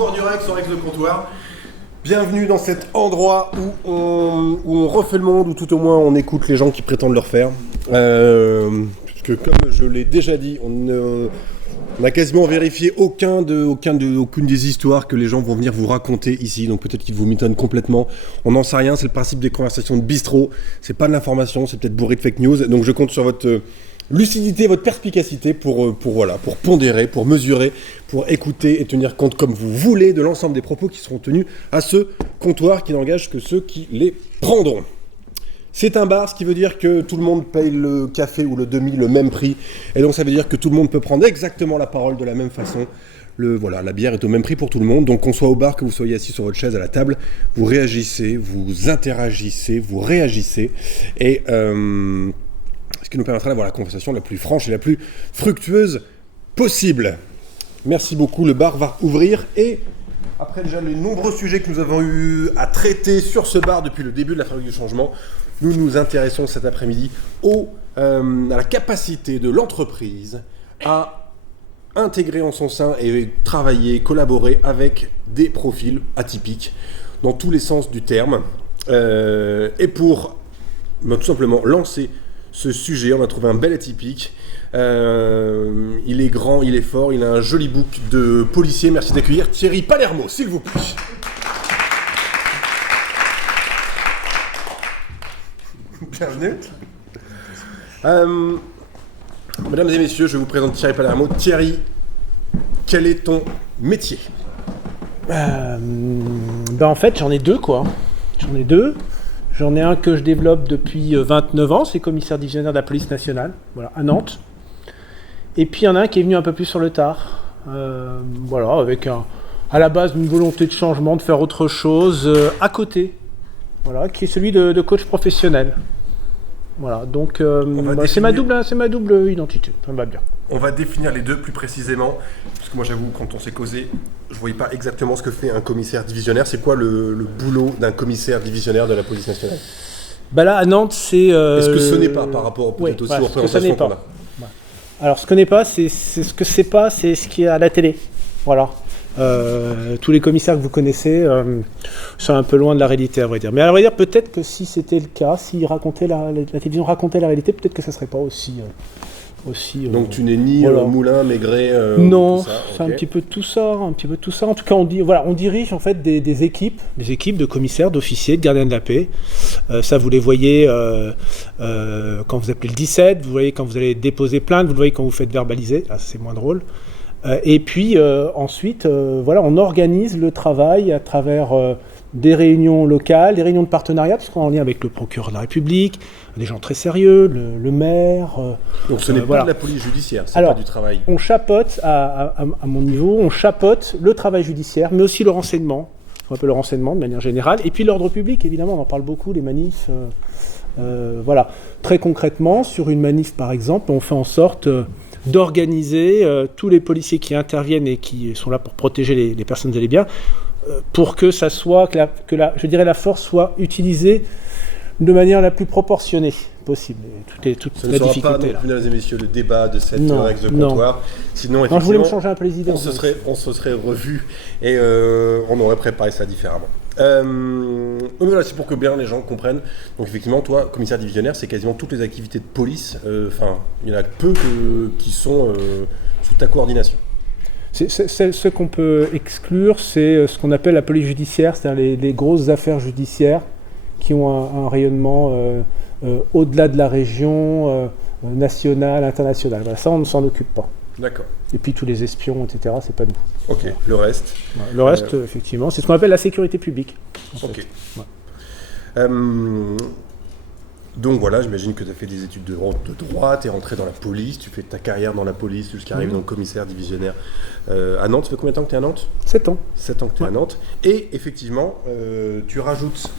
comptoir du Rex, au Rex de comptoir. Bienvenue dans cet endroit où on refait le monde, ou tout au moins on écoute les gens qui prétendent le refaire. Puisque comme je l'ai déjà dit, on n'a quasiment vérifié aucune des histoires que les gens vont venir vous raconter ici, donc peut-être qu'ils vous mitonnent complètement. On n'en sait rien, c'est le principe des conversations de bistrot, c'est pas de l'information, c'est peut-être bourré de fake news, donc je compte sur votre lucidité, votre perspicacité pour pondérer, pour mesurer, pour écouter et tenir compte comme vous voulez de l'ensemble des propos qui seront tenus à ce comptoir qui n'engage que ceux qui les prendront. C'est un bar, ce qui veut dire que tout le monde paye le café ou le demi le même prix, et donc ça veut dire que tout le monde peut prendre exactement la parole de la même façon. La bière est au même prix pour tout le monde, donc qu'on soit au bar, que vous soyez assis sur votre chaise à la table, vous réagissez, vous interagissez, vous réagissez, et ce qui nous permettra d'avoir la conversation la plus franche et la plus fructueuse possible. Merci beaucoup, le bar va ouvrir, et après déjà les nombreux sujets que nous avons eu à traiter sur ce bar depuis le début de la fabrique du changement, nous nous intéressons cet après-midi à la capacité de l'entreprise à intégrer en son sein et travailler, collaborer avec des profils atypiques dans tous les sens du terme. Et pour tout simplement lancer ce sujet, on a trouvé un bel atypique. Il est grand, il est fort, il a un joli bouc de policier. Merci d'accueillir Thierry Palermo, s'il vous plaît. Bienvenue. Mesdames et messieurs, je vous présente Thierry Palermo. Thierry, quel est ton métier ? En fait, j'en ai deux, quoi. J'en ai un que je développe depuis 29 ans, c'est commissaire divisionnaire de la police nationale, voilà, à Nantes. Et puis il y en a un qui est venu un peu plus sur le tard, avec à la base une volonté de changement, de faire autre chose à côté, qui est celui de coach professionnel. Voilà, donc c'est ma double identité, ça me va bien. On va définir les deux plus précisément, parce que moi j'avoue, quand on s'est causé, je ne voyais pas exactement ce que fait un commissaire divisionnaire. C'est quoi le boulot d'un commissaire divisionnaire de la police nationale ? Là, à Nantes, c'est... Est-ce que ce n'est pas, par rapport peut-être aussi aux représentations qu'on a ? Alors, ce que n'est pas, c'est ce que c'est pas, c'est ce qui est à la télé. Voilà. Tous les commissaires que vous connaissez sont un peu loin de la réalité, à vrai dire. Mais à vrai dire, peut-être que si c'était le cas, si la télévision racontait la réalité, peut-être que ça ne serait pas aussi... Donc tu n'es ni Moulin, Maigret, non, tout ça. C'est un petit peu tout ça. En tout cas, on dirige en fait des équipes de commissaires, d'officiers, de gardiens de la paix. Ça, vous les voyez quand vous appelez le 17, vous voyez quand vous allez déposer plainte, vous le voyez quand vous faites verbaliser. Là, c'est moins drôle. Et puis ensuite, on organise le travail à travers des réunions locales, des réunions de partenariat, parce qu'on est en lien avec le procureur de la République, des gens très sérieux, le maire. Donc ce n'est pas de la police judiciaire, c'est pas du travail. On chapeaute, à mon niveau, on chapeaute le travail judiciaire, mais aussi le renseignement, un peu le renseignement de manière générale, et puis l'ordre public, évidemment, on en parle beaucoup, les manifs. Très concrètement, sur une manif par exemple, on fait en sorte d'organiser tous les policiers qui interviennent et qui sont là pour protéger les personnes et les biens, pour que ça soit que la force soit utilisée de manière la plus proportionnée possible. Toute la difficulté. Ce ne sera pas, mesdames et messieurs, le débat de cette Rex de comptoir. Sinon, je voulais me changer un peu les idées. On se serait revus et on aurait préparé ça différemment. C'est pour que bien les gens comprennent. Donc effectivement, toi, commissaire divisionnaire, c'est quasiment toutes les activités de police. Il y en a peu qui sont sous ta coordination. Ce qu'on peut exclure, c'est ce qu'on appelle la police judiciaire, c'est-à-dire les grosses affaires judiciaires qui ont un rayonnement au-delà de la région, nationale, internationale. Voilà, ça, on ne s'en occupe pas. D'accord. Et puis tous les espions, etc., c'est pas nous. Ok, voilà. Le reste Le reste, effectivement, c'est ce qu'on appelle la sécurité publique. Ok. Donc voilà, j'imagine que tu as fait des études de droit, tu es rentré dans la police, tu fais ta carrière dans la police jusqu'à arriver dans commissaire divisionnaire à Nantes. Ça fait combien de temps que tu es à Nantes ? 7 ans. 7 ans que tu es à Nantes. Et effectivement, tu rajoutes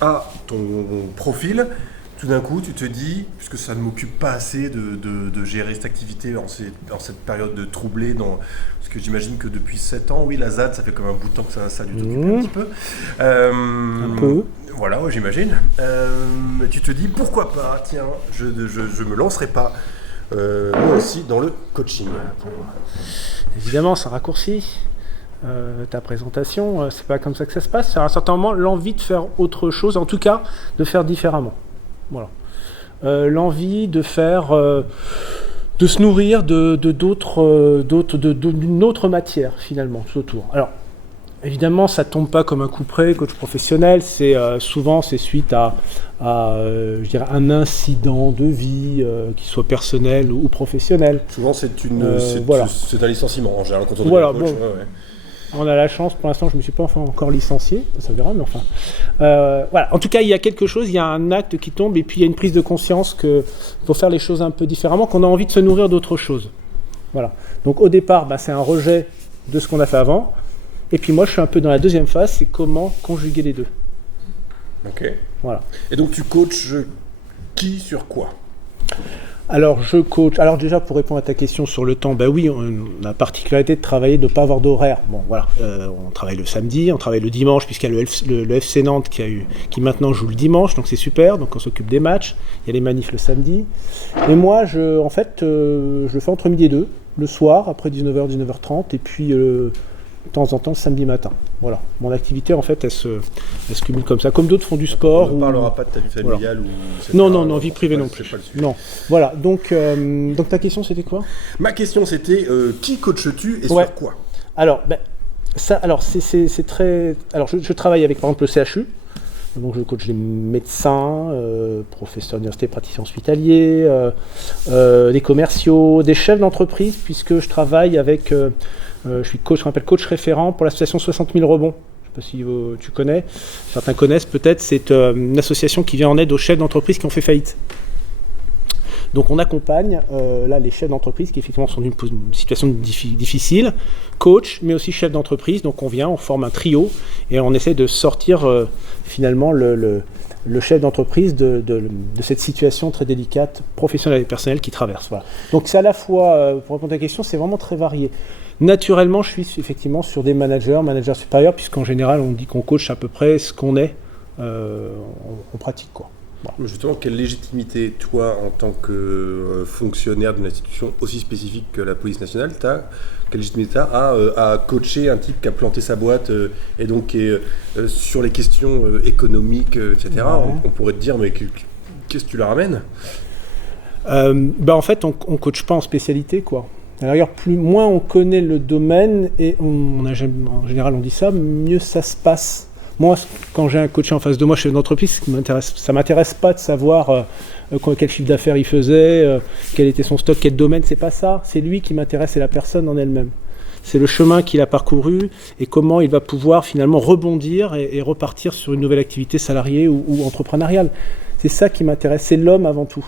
à ton profil, tout d'un coup, tu te dis, puisque ça ne m'occupe pas assez de gérer cette activité en cette période de troublée, parce que j'imagine que depuis 7 ans, oui, la ZAD, ça fait comme un bout de temps que ça a dû t'occuper un petit peu. Un peu. Voilà, ouais, j'imagine. Tu te dis, pourquoi pas, tiens, je me lancerai pas, moi aussi, dans le coaching. Évidemment, c'est un raccourci. ta présentation, c'est pas comme ça que ça se passe. C'est à un certain moment l'envie de faire autre chose, en tout cas de faire différemment. Voilà. L'envie de faire, de se nourrir d'une autre matière finalement tout autour. Alors évidemment, ça tombe pas comme un coup près, coach professionnel. Souvent c'est suite à je dirais un incident de vie, qui soit personnel ou professionnel. Souvent c'est un licenciement en général quand on voilà, devient coach. Bon, on a la chance, pour l'instant je me suis pas encore licencié, ça verra, mais enfin. Voilà. En tout cas, il y a quelque chose, il y a un acte qui tombe, et puis il y a une prise de conscience que faut faire les choses un peu différemment, qu'on a envie de se nourrir d'autre chose. Voilà. Donc au départ, c'est un rejet de ce qu'on a fait avant. Et puis moi, je suis un peu dans la deuxième phase, c'est comment conjuguer les deux. Ok. Voilà. Et donc tu coaches qui sur quoi ? Alors je coach. Alors déjà pour répondre à ta question sur le temps, oui, on a la particularité de travailler, de ne pas avoir d'horaire. Bon voilà, on travaille le samedi, on travaille le dimanche puisqu'il y a le FC Nantes qui maintenant joue le dimanche, donc c'est super. Donc on s'occupe des matchs. Il y a les manifs le samedi. Et moi, je le fais entre midi et 2, le soir après 19h, 19h30, et puis de temps en temps le samedi matin. Voilà. Mon activité, en fait, elle se cumule comme ça. Comme d'autres font du sport. On ne parlera pas de ta vie familiale voilà. Non, vie privée non plus. Non. Voilà. Donc ta question, c'était quoi ? Ma question, c'était qui coaches-tu et sur quoi ? Alors, c'est très. Alors, je travaille avec, par exemple, le CHU. Donc, je coach des médecins, professeurs d'université, praticiens hospitaliers, des commerciaux, des chefs d'entreprise, puisque je travaille avec. Je suis coach, je m'appelle coach référent pour l'association 60 000 rebonds. Je ne sais pas si tu connais, certains connaissent peut-être. C'est une association qui vient en aide aux chefs d'entreprise qui ont fait faillite. Donc on accompagne les chefs d'entreprise qui effectivement sont dans une situation difficile, coach, mais aussi chef d'entreprise. Donc on forme un trio et on essaie de sortir finalement le chef d'entreprise de cette situation très délicate, professionnelle et personnelle qu'il traverse. Voilà. Donc c'est à la fois, pour répondre à ta question, c'est vraiment très varié. Naturellement, je suis effectivement sur des managers supérieurs, puisqu'en général, on dit qu'on coach à peu près ce qu'on est en pratique, quoi. Voilà. Justement, quelle légitimité, toi, en tant que fonctionnaire d'une institution aussi spécifique que la police nationale, quelle légitimité tu as à coacher un type qui a planté sa boîte et donc qui est sur les questions économiques, etc. Ouais. On pourrait te dire, mais qu'est-ce que tu la ramènes ? En fait, on ne coach pas en spécialité, quoi. D'ailleurs, moins on connaît le domaine, et en général on dit ça, mieux ça se passe. Moi, quand j'ai un coach en face de moi, chef d'entreprise, ça ne m'intéresse pas de savoir quel chiffre d'affaires il faisait, quel était son stock, quel domaine, c'est pas ça. C'est lui qui m'intéresse, c'est la personne en elle-même. C'est le chemin qu'il a parcouru et comment il va pouvoir finalement rebondir et repartir sur une nouvelle activité salariée ou entrepreneuriale. C'est ça qui m'intéresse, c'est l'homme avant tout.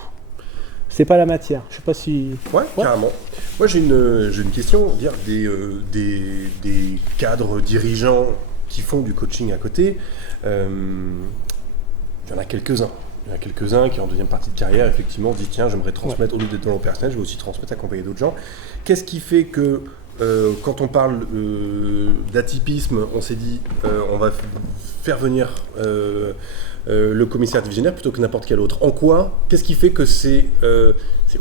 C'est pas la matière. Je sais pas si. Ouais, carrément. Moi, j'ai une question. Dire des cadres dirigeants qui font du coaching à côté. Il y en a quelques-uns. Il y en a quelques-uns qui, en deuxième partie de carrière, effectivement, disent tiens, j'aimerais transmettre, au lieu d'être dans mon personnel, je vais aussi transmettre, accompagner d'autres gens. Qu'est-ce qui fait que, quand on parle d'atypisme, on s'est dit on va faire venir le commissaire divisionnaire plutôt que n'importe quel autre. En quoi ? Qu'est-ce qui fait que c'est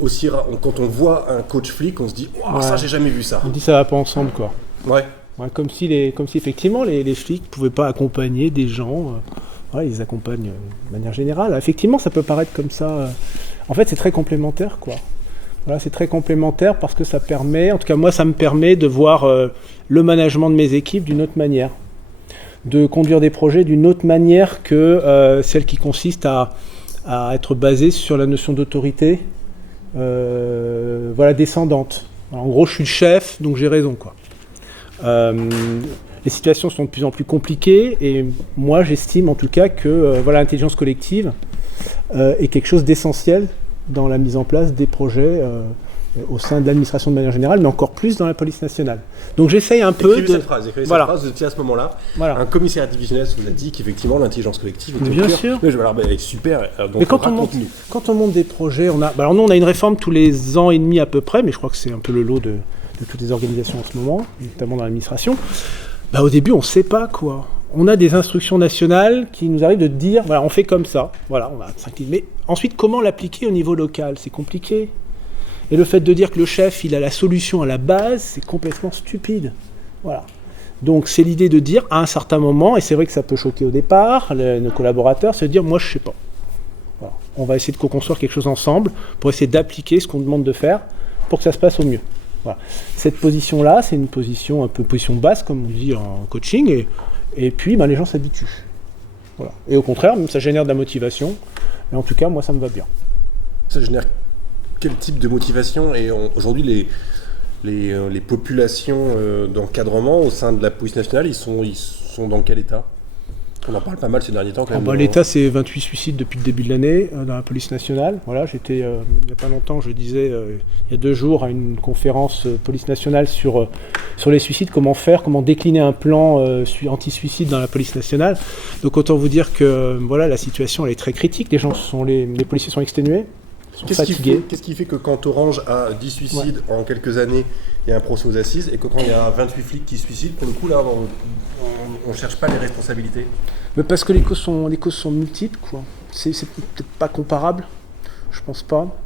aussi rare ? Quand on voit un coach flic, on se dit oh, ça, j'ai jamais vu ça. On dit ça va pas ensemble, quoi. Ouais. Comme si effectivement les flics ne pouvaient pas accompagner des gens. Ils les accompagnent de manière générale. Effectivement, ça peut paraître comme ça. En fait, c'est très complémentaire, quoi. Voilà, c'est très complémentaire parce que ça permet, en tout cas moi, ça me permet de voir le management de mes équipes d'une autre manière, de conduire des projets d'une autre manière que celle qui consiste à être basée sur la notion d'autorité, descendante. Alors, en gros, je suis le chef, donc j'ai raison, quoi. Les situations sont de plus en plus compliquées et moi, j'estime en tout cas que l'intelligence collective est quelque chose d'essentiel dans la mise en place des projets au sein de l'administration de manière générale, mais encore plus dans la police nationale. Donc j'essaye un peu Écrivez cette phrase, depuis à ce moment-là, un commissaire divisionnaire vous a dit qu'effectivement l'intelligence collective était bien sûr. Super. Donc mais quand on monte des projets, nous on a une réforme tous les ans et demi à peu près, mais je crois que c'est un peu le lot de toutes les organisations en ce moment, notamment dans l'administration. Au début, on ne sait pas, quoi. On a des instructions nationales qui nous arrivent de dire, on fait comme ça, on a 5 lignes. Mais ensuite, comment l'appliquer au niveau local ? C'est compliqué. Et le fait de dire que le chef, il a la solution à la base, c'est complètement stupide. Voilà. Donc c'est l'idée de dire à un certain moment, et c'est vrai que ça peut choquer au départ, nos collaborateurs, c'est de dire moi je sais pas. Voilà. On va essayer de co-construire quelque chose ensemble pour essayer d'appliquer ce qu'on demande de faire pour que ça se passe au mieux. Voilà. Cette position-là, c'est une position un peu position basse, comme on dit en coaching, et puis les gens s'habituent. Voilà. Et au contraire, ça génère de la motivation, et en tout cas, moi ça me va bien. Ça génère quel type de motivation? Et aujourd'hui, les populations d'encadrement au sein de la police nationale, ils sont dans quel état? On en parle pas mal ces derniers temps quand même. L'état, c'est 28 suicides depuis le début de l'année dans la police nationale. Voilà, j'étais il n'y a pas longtemps, je disais il y a 2 jours à une conférence police nationale sur les suicides, comment décliner un plan anti-suicide dans la police nationale. Donc autant vous dire que la situation elle est très critique. Les policiers sont exténués. Qu'est-ce qui fait que quand Orange a 10 suicides en quelques années, il y a un procès aux assises, et que quand il y a 28 flics qui se suicident, pour le coup là, on ne cherche pas les responsabilités? Mais parce que les causes sont multiples, quoi. C'est peut-être pas comparable, je pense pas.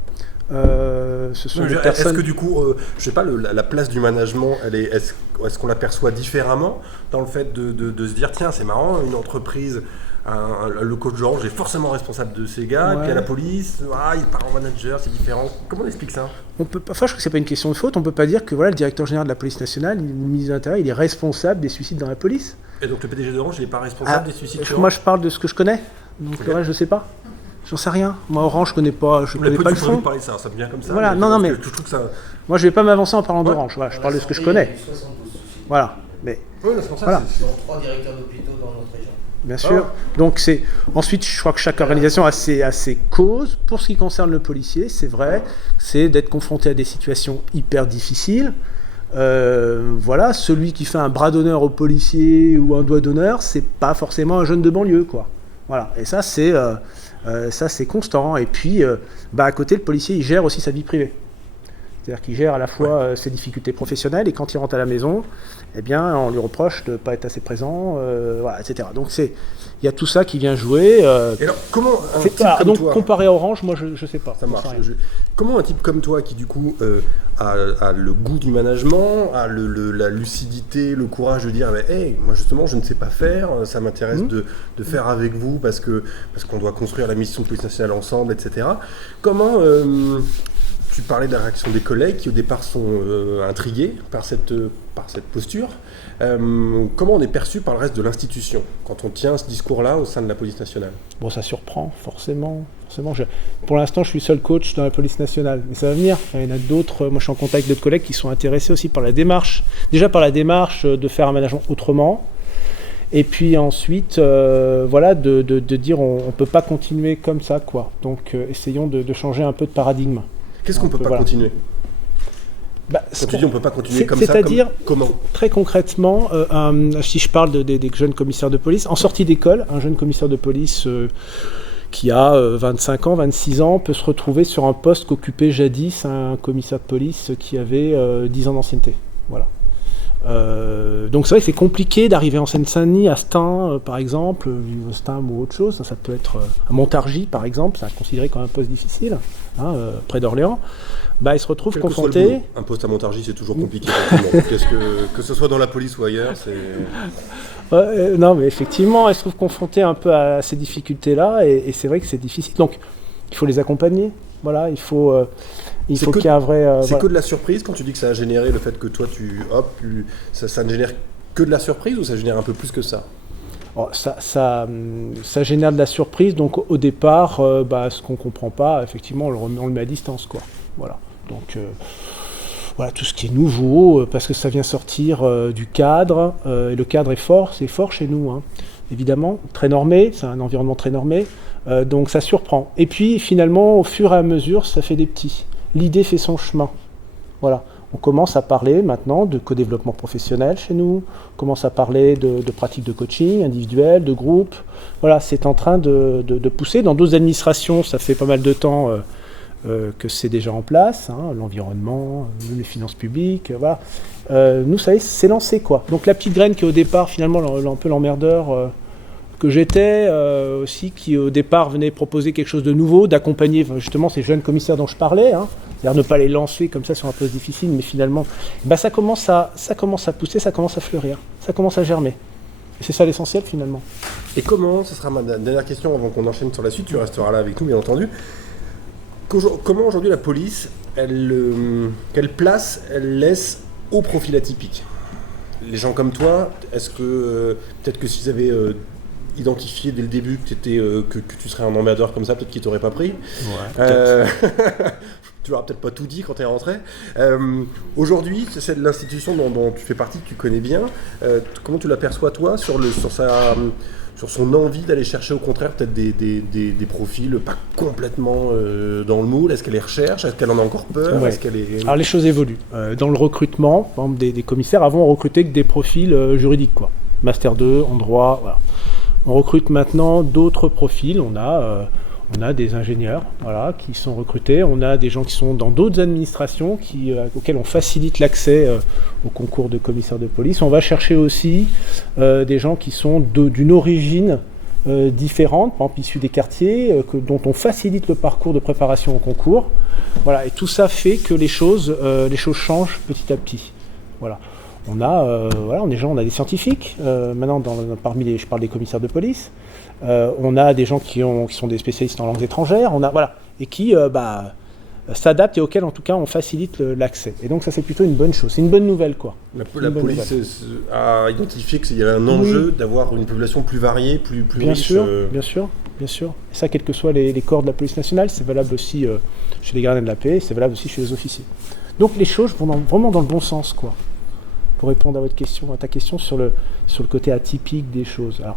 Est-ce que du coup, je sais pas, la place du management, est-ce qu'on l'aperçoit différemment dans le fait de se dire tiens, c'est marrant, une entreprise, le coach d'Orange est forcément responsable de ces gars, et puis à la police, il part en manager, c'est différent. Comment on explique ça? Je crois que c'est pas une question de faute. On peut pas dire que le directeur général de la police nationale, le ministre de l'Intérieur, il est responsable des suicides dans la police. Et donc le PDG d'Orange, il n'est pas responsable des suicides? Moi, je parle de ce que je connais. Donc le reste, je sais pas. J'en sais rien. Moi, Orange, je connais pas le fond. Parler de ça me vient comme ça. Voilà, mais je trouve que ça. Moi, je vais pas m'avancer en parlant d'Orange. Voilà, je parle de ce que je connais. Voilà, mais. Oui, c'est pour ça. C'est 3 directeurs d'hôpitaux dans notre région. Bien sûr. Donc ensuite, je crois que chaque organisation a ses causes. Pour ce qui concerne le policier, c'est vrai, c'est d'être confronté à des situations hyper difficiles. Celui qui fait un bras d'honneur au policier ou un doigt d'honneur, c'est pas forcément un jeune de banlieue, quoi. Voilà. Et ça, c'est constant. Et puis, à côté, le policier, il gère aussi sa vie privée. C'est-à-dire qu'il gère à la fois ses difficultés professionnelles, et quand il rentre à la maison, on lui reproche de ne pas être assez présent, etc. Donc il y a tout ça qui vient jouer. Et alors, comment un type comme toi, comparé à Orange, moi je ne sais pas. Ça marche. Comment un type comme toi qui du coup a le goût du management, a la lucidité, le courage de dire moi justement je ne sais pas faire, ça m'intéresse de faire avec vous parce qu'on doit construire la mission de police nationale ensemble, etc. Comment tu parlais de la réaction des collègues qui au départ sont intrigués par cette posture. Comment on est perçu par le reste de l'institution quand on tient ce discours-là au sein de la police nationale? Bon, ça surprend, forcément. Pour l'instant, je suis seul coach dans la police nationale, mais ça va venir. Il y en a d'autres. Moi, je suis en contact avec d'autres collègues qui sont intéressés aussi par la démarche. Déjà par la démarche de faire un management autrement. Et puis ensuite, de dire on ne peut pas continuer comme ça, quoi. Donc, essayons de changer un peu de paradigme. Qu'est-ce qu'on ne peut pas continuer? Quand tu dis on ne peut pas continuer comme ça, c'est-à-dire, comment? Très concrètement, si je parle des jeunes commissaires de police, en sortie d'école, un jeune commissaire de police qui a 25 ans, 26 ans, peut se retrouver sur un poste qu'occupait jadis un commissaire de police qui avait 10 ans d'ancienneté. Voilà. Donc c'est vrai que c'est compliqué d'arriver en Seine-Saint-Denis, à Stein par exemple, Stein ou autre chose, ça peut être à Montargis par exemple, c'est considéré comme un poste difficile, près d'Orléans. Il se retrouve confronté. Un poste à Montargis, c'est toujours compliqué. Que ce soit dans la police ou ailleurs, c'est. Non, mais effectivement, elle se trouve confrontée un peu à ces difficultés-là, et c'est vrai que c'est difficile. Donc, il faut les accompagner. Voilà, il faut qu'il y ait un vrai. C'est que de la surprise quand tu dis que ça a généré le fait que toi, ça ne génère que de la surprise ou ça génère un peu plus que ça? Ça génère de la surprise. Donc, au départ, ce qu'on ne comprend pas, effectivement, on le met à distance, quoi. Voilà. Donc, tout ce qui est nouveau, parce que ça vient sortir du cadre, et le cadre c'est fort chez nous, évidemment, très normé, c'est un environnement très normé, donc ça surprend. Et puis finalement, au fur et à mesure, ça fait des petits. L'idée fait son chemin. Voilà. On commence à parler maintenant de co-développement professionnel chez nous, on commence à parler de pratiques de coaching individuel, de groupe. Voilà, c'est en train de pousser. Dans d'autres administrations, ça fait pas mal de temps que c'est déjà en place, l'environnement, les finances publiques, voilà. Nous, ça y est, c'est lancé, quoi. Donc la petite graine qui au départ, finalement, un peu l'emmerdeur, que j'étais, aussi, qui au départ venait proposer quelque chose de nouveau, d'accompagner justement ces jeunes commissaires dont je parlais, hein, c'est-à-dire ne pas les lancer comme ça sur un poste difficile, mais finalement, ça commence à pousser, ça commence à fleurir, ça commence à germer. Et c'est ça l'essentiel finalement. Et comment, ce sera ma dernière question avant qu'on enchaîne sur la suite, tu resteras là avec nous bien entendu. Comment aujourd'hui la police, quelle place elle laisse au profil atypique ? Les gens comme toi, est-ce que peut-être que s'ils avaient identifié dès le début que tu serais un emmerdeur comme ça, peut-être qu'ils t'auraient pas pris. Ouais, tu leur as peut-être pas tout dit quand tu es rentré. Aujourd'hui, c'est l'institution dont tu fais partie, que tu connais bien. Comment tu l'aperçois toi sur son envie d'aller chercher au contraire peut-être des profils pas complètement dans le moule? Est-ce qu'elle les recherche? Est-ce qu'elle en a encore peur? Ouais. Alors les choses évoluent. Dans le recrutement, par exemple, des commissaires, avant on recrutait que des profils juridiques, quoi. Master 2, en droit, voilà. On recrute maintenant d'autres profils. On a des ingénieurs, voilà, qui sont recrutés. On a des gens qui sont dans d'autres administrations auxquelles on facilite l'accès au concours de commissaire de police. On va chercher aussi des gens qui sont d'une origine différente, par exemple issus des quartiers, dont on facilite le parcours de préparation au concours. Voilà, et tout ça fait que les choses changent petit à petit. Voilà. On a des scientifiques, maintenant je parle des commissaires de police, on a des gens qui sont des spécialistes en langues étrangères, et qui s'adaptent et auxquels en tout cas on facilite l'accès. Et donc ça c'est plutôt une bonne chose, c'est une bonne nouvelle quoi. La police a identifié qu'il y avait un enjeu d'avoir une population plus variée, plus riche. Bien sûr. Et ça quels que soient les corps de la police nationale, c'est valable aussi chez les gardiens de la paix, c'est valable aussi chez les officiers. Donc les choses vont vraiment dans le bon sens quoi. Pour répondre à ta question sur le côté atypique des choses. Alors,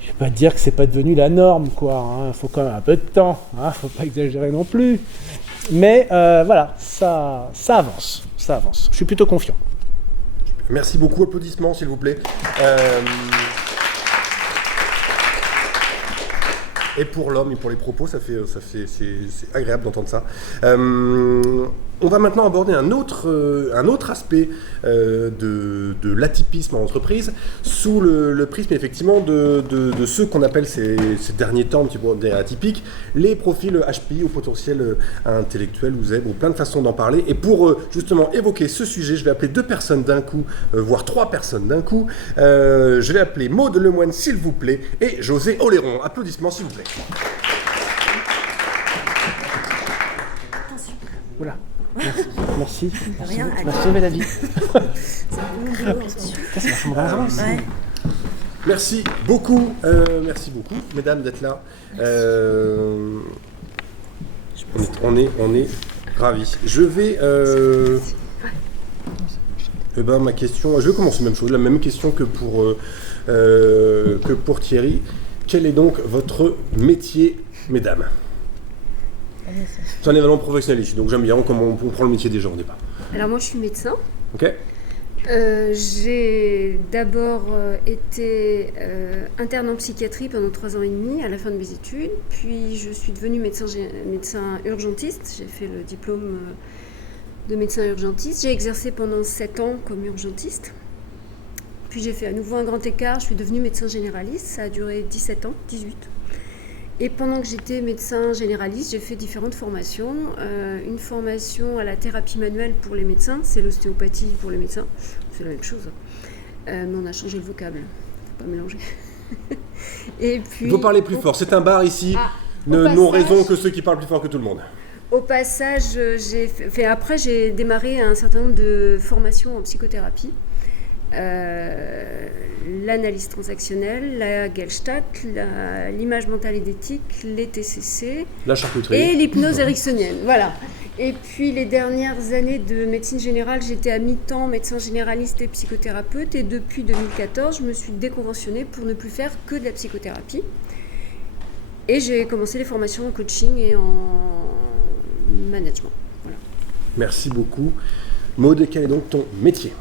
je ne vais pas dire que c'est pas devenu la norme, quoi. Il faut quand même un peu de temps. Faut pas exagérer non plus. Mais ça avance. Je suis plutôt confiant. Merci beaucoup. Applaudissements, s'il vous plaît. Et pour l'homme et pour les propos, c'est agréable d'entendre ça. On va maintenant aborder un autre aspect de l'atypisme en entreprise, sous le prisme effectivement de ceux qu'on appelle ces derniers temps un petit peu atypiques, les profils HPI au potentiel intellectuel ou zèbre, ou plein de façons d'en parler. Et pour justement évoquer ce sujet, je vais appeler 2 personnes d'un coup, voire 3 personnes d'un coup. Je vais appeler Maude Lemoine, s'il vous plaît, et José Oléron. Applaudissements, s'il vous plaît. Voilà. Merci. Rien. Tu m'as sauvé la vie. C'est vachement dangereux aussi. Ouais. Merci beaucoup, mesdames, d'être là. On est ravis. Je vais... ma question... Je vais commencer la même question que pour Thierry. Quel est donc votre métier, mesdames ? C'est un événement professionnel ici, donc j'aime bien comment on prend le métier des gens au départ. Alors moi je suis médecin. Ok. J'ai d'abord été interne en psychiatrie pendant 3 ans et demi à la fin de mes études, puis je suis devenue médecin urgentiste, j'ai fait le diplôme de médecin urgentiste, j'ai exercé pendant 7 ans comme urgentiste, puis j'ai fait à nouveau un grand écart, je suis devenue médecin généraliste, ça a duré 17 ans, 18. Et pendant que j'étais médecin généraliste, j'ai fait différentes formations. Une formation à la thérapie manuelle pour les médecins, c'est l'ostéopathie pour les médecins, c'est la même chose. Mais on a changé le vocable, faut pas mélanger. Et puis, il faut parler plus fort, c'est un bar ici, n'ont raison que ceux qui parlent plus fort que tout le monde. Au passage, après j'ai démarré un certain nombre de formations en psychothérapie. L'analyse transactionnelle, la Gestalt, l'image mentale et d'éthique, les TCC, la charcuterie et l'hypnose ericksonienne. Voilà. Et puis les dernières années de médecine générale, j'étais à mi-temps médecin généraliste et psychothérapeute, et depuis 2014, je me suis déconventionnée pour ne plus faire que de la psychothérapie. Et j'ai commencé les formations en coaching et en management. Voilà. Merci beaucoup. Maud, quel est donc ton métier ?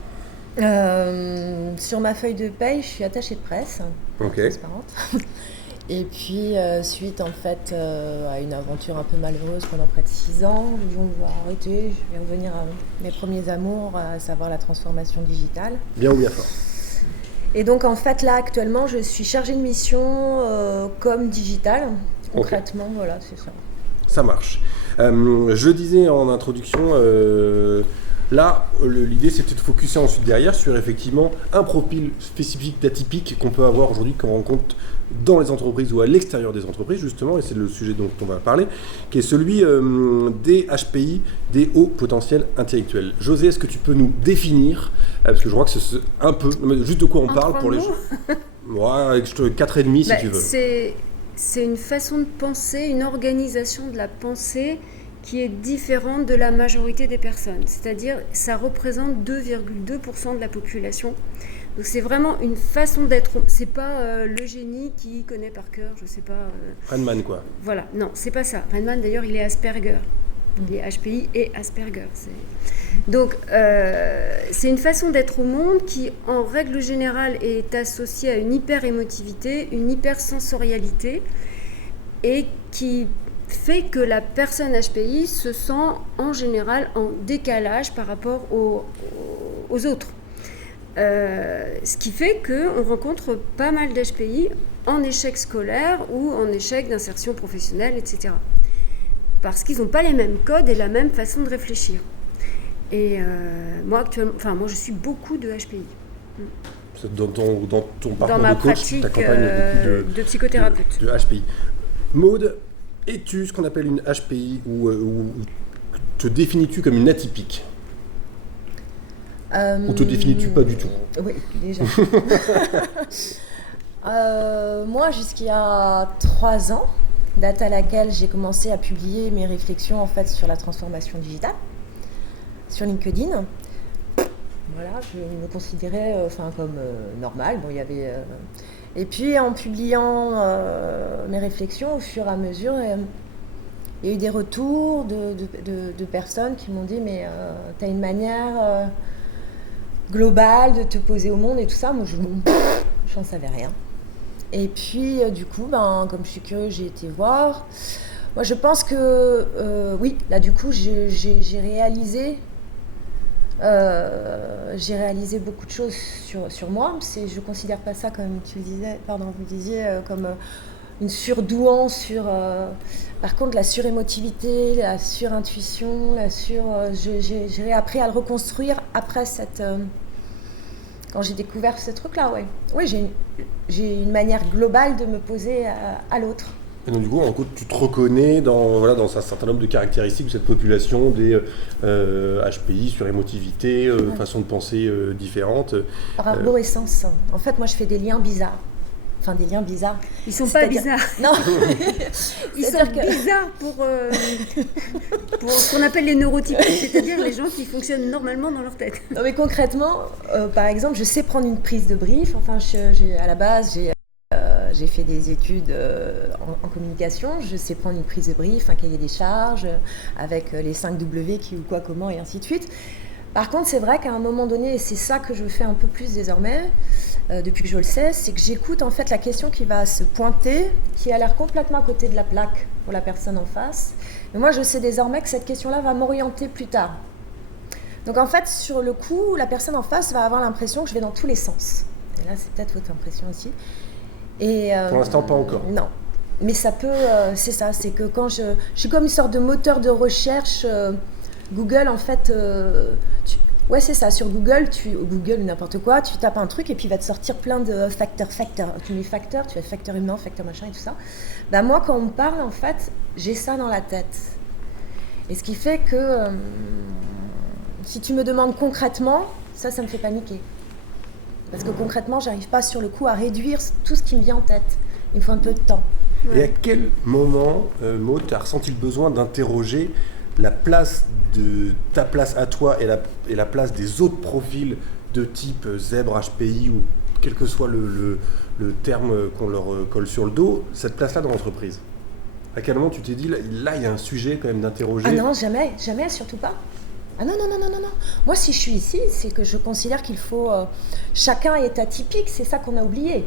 Sur ma feuille de paye, je suis attachée de presse, transparente. Et puis, suite en fait à une aventure un peu malheureuse pendant près de 6 ans, on va arrêter, je vais revenir à mes premiers amours, à savoir la transformation digitale. Bien ou bien fort ? Et donc en fait là actuellement je suis chargée de mission com digital. Concrètement, voilà, c'est ça. Ça marche. Je disais en introduction, là, l'idée c'était de focuser ensuite derrière sur effectivement un profil spécifique d'atypique qu'on peut avoir aujourd'hui, qu'on rencontre dans les entreprises ou à l'extérieur des entreprises justement, et c'est le sujet dont on va parler, qui est celui des HPI, des hauts potentiels intellectuels. José, est-ce que tu peux nous définir, parce que je crois que c'est un peu, juste de quoi on parle pour les gens. Ouais, 4,5 si tu veux. C'est une façon de penser, une organisation de la pensée qui est différente de la majorité des personnes. C'est-à-dire, ça représente 2,2% de la population. Donc c'est vraiment une façon d'être. C'est pas le génie qui connaît par cœur, je sais pas. Feynman quoi. Voilà, non, c'est pas ça. Feynman d'ailleurs, il est Asperger. Il est HPI et Asperger. Donc c'est une façon d'être au monde qui, en règle générale, est associée à une hyper-émotivité, une hyper-sensorialité, et qui fait que la personne HPI se sent en général en décalage par rapport aux autres. Ce qui fait qu'on rencontre pas mal d'HPI en échec scolaire ou en échec d'insertion professionnelle, etc. Parce qu'ils n'ont pas les mêmes codes et la même façon de réfléchir. Et moi, actuellement, moi, je suis beaucoup de HPI. Dans ton parcours dans ma de coach, pratique tu accompagnes beaucoup de psychothérapeute. De HPI. Maud, es-tu ce qu'on appelle une HPI ou te définis-tu comme une atypique ou te définis-tu pas du tout? Oui, déjà. Moi, jusqu'il y a 3 ans, date à laquelle j'ai commencé à publier mes réflexions en fait sur la transformation digitale sur LinkedIn. Voilà, je me considérais comme normal. Bon, il y avait et puis en publiant mes réflexions au fur et à mesure, il y a eu des retours de personnes qui m'ont dit mais tu as une manière globale de te poser au monde et tout ça. Moi, je n'en savais rien. Et puis, du coup, comme je suis curieuse, j'ai été voir. Moi, je pense que, oui, là, du coup, j'ai réalisé beaucoup de choses sur moi. Je ne considère pas ça, comme tu le disais, vous disiez, comme une surdouance sur... par contre, la surémotivité, la surintuition, j'ai appris à le reconstruire après cette... quand j'ai découvert ce truc-là, ouais. Oui, j'ai une manière globale de me poser à l'autre. Et donc du coup, en gros, tu te reconnais dans un certain nombre de caractéristiques de cette population des HPI, surémotivité, façon de penser différentes. Par arborescence. En fait, moi, je fais des liens bizarres. Enfin, des liens bizarres. Ils sont pas bizarres. Non. Ils sont bizarres pour ce qu'on appelle les neurotypiques, c'est-à-dire les gens qui fonctionnent normalement dans leur tête. Non, mais concrètement, par exemple, je sais prendre une prise de brief. Enfin, à la base, j'ai fait des études en communication. Je sais prendre une prise de brief, un cahier des charges, avec les 5 W, qui ou quoi, comment, et ainsi de suite. Par contre, c'est vrai qu'à un moment donné, et c'est ça que je fais un peu plus désormais, depuis que je le sais, c'est que j'écoute en fait la question qui va se pointer, qui a l'air complètement à côté de la plaque pour la personne en face. Mais moi, je sais désormais que cette question-là va m'orienter plus tard. Donc en fait, sur le coup, la personne en face va avoir l'impression que je vais dans tous les sens. Et là, c'est peut-être votre impression aussi. Et, pour l'instant, pas encore. Non. Mais ça peut... c'est ça, c'est que quand je suis comme une sorte de moteur de recherche... Google, en fait... ouais, c'est ça. Sur Google, Google n'importe quoi, tu tapes un truc et puis il va te sortir plein de facteurs. Tu mets facteurs, tu as facteur humain, facteur machin et tout ça. Moi, quand on me parle, en fait, j'ai ça dans la tête. Et ce qui fait que si tu me demandes concrètement, ça me fait paniquer. Parce que concrètement, j'arrive pas sur le coup à réduire tout ce qui me vient en tête. Il me faut un peu de temps. Ouais. Et à quel moment, Maud, tu as ressenti le besoin d'interroger la place de ta place à toi et la place des autres profils de type zèbre, HPI ou quel que soit le terme qu'on leur colle sur le dos, cette place-là dans l'entreprise? À quel moment tu t'es dit, là il y a un sujet quand même d'interroger? Ah non, jamais, surtout pas. Ah non. Moi, si je suis ici, c'est que je considère qu'il faut... chacun est atypique, c'est ça qu'on a oublié.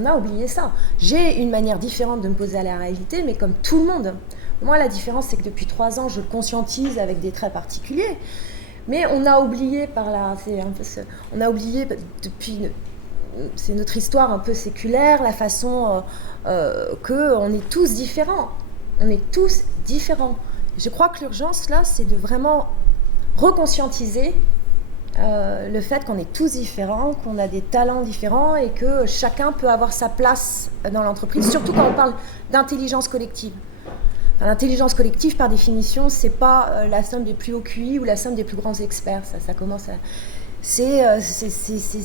On a oublié ça. J'ai une manière différente de me poser à la réalité, mais comme tout le monde. Moi, la différence, c'est que depuis 3 ans, je le conscientise avec des traits particuliers. Mais on a oublié on a oublié depuis c'est notre histoire un peu séculaire, la façon qu'on est tous différents. On est tous différents. Je crois que l'urgence, là, c'est de vraiment reconscientiser le fait qu'on est tous différents, qu'on a des talents différents et que chacun peut avoir sa place dans l'entreprise, surtout quand on parle d'intelligence collective. L'intelligence collective, par définition, c'est pas la somme des plus hauts QI ou la somme des plus grands experts. Ça commence à... C'est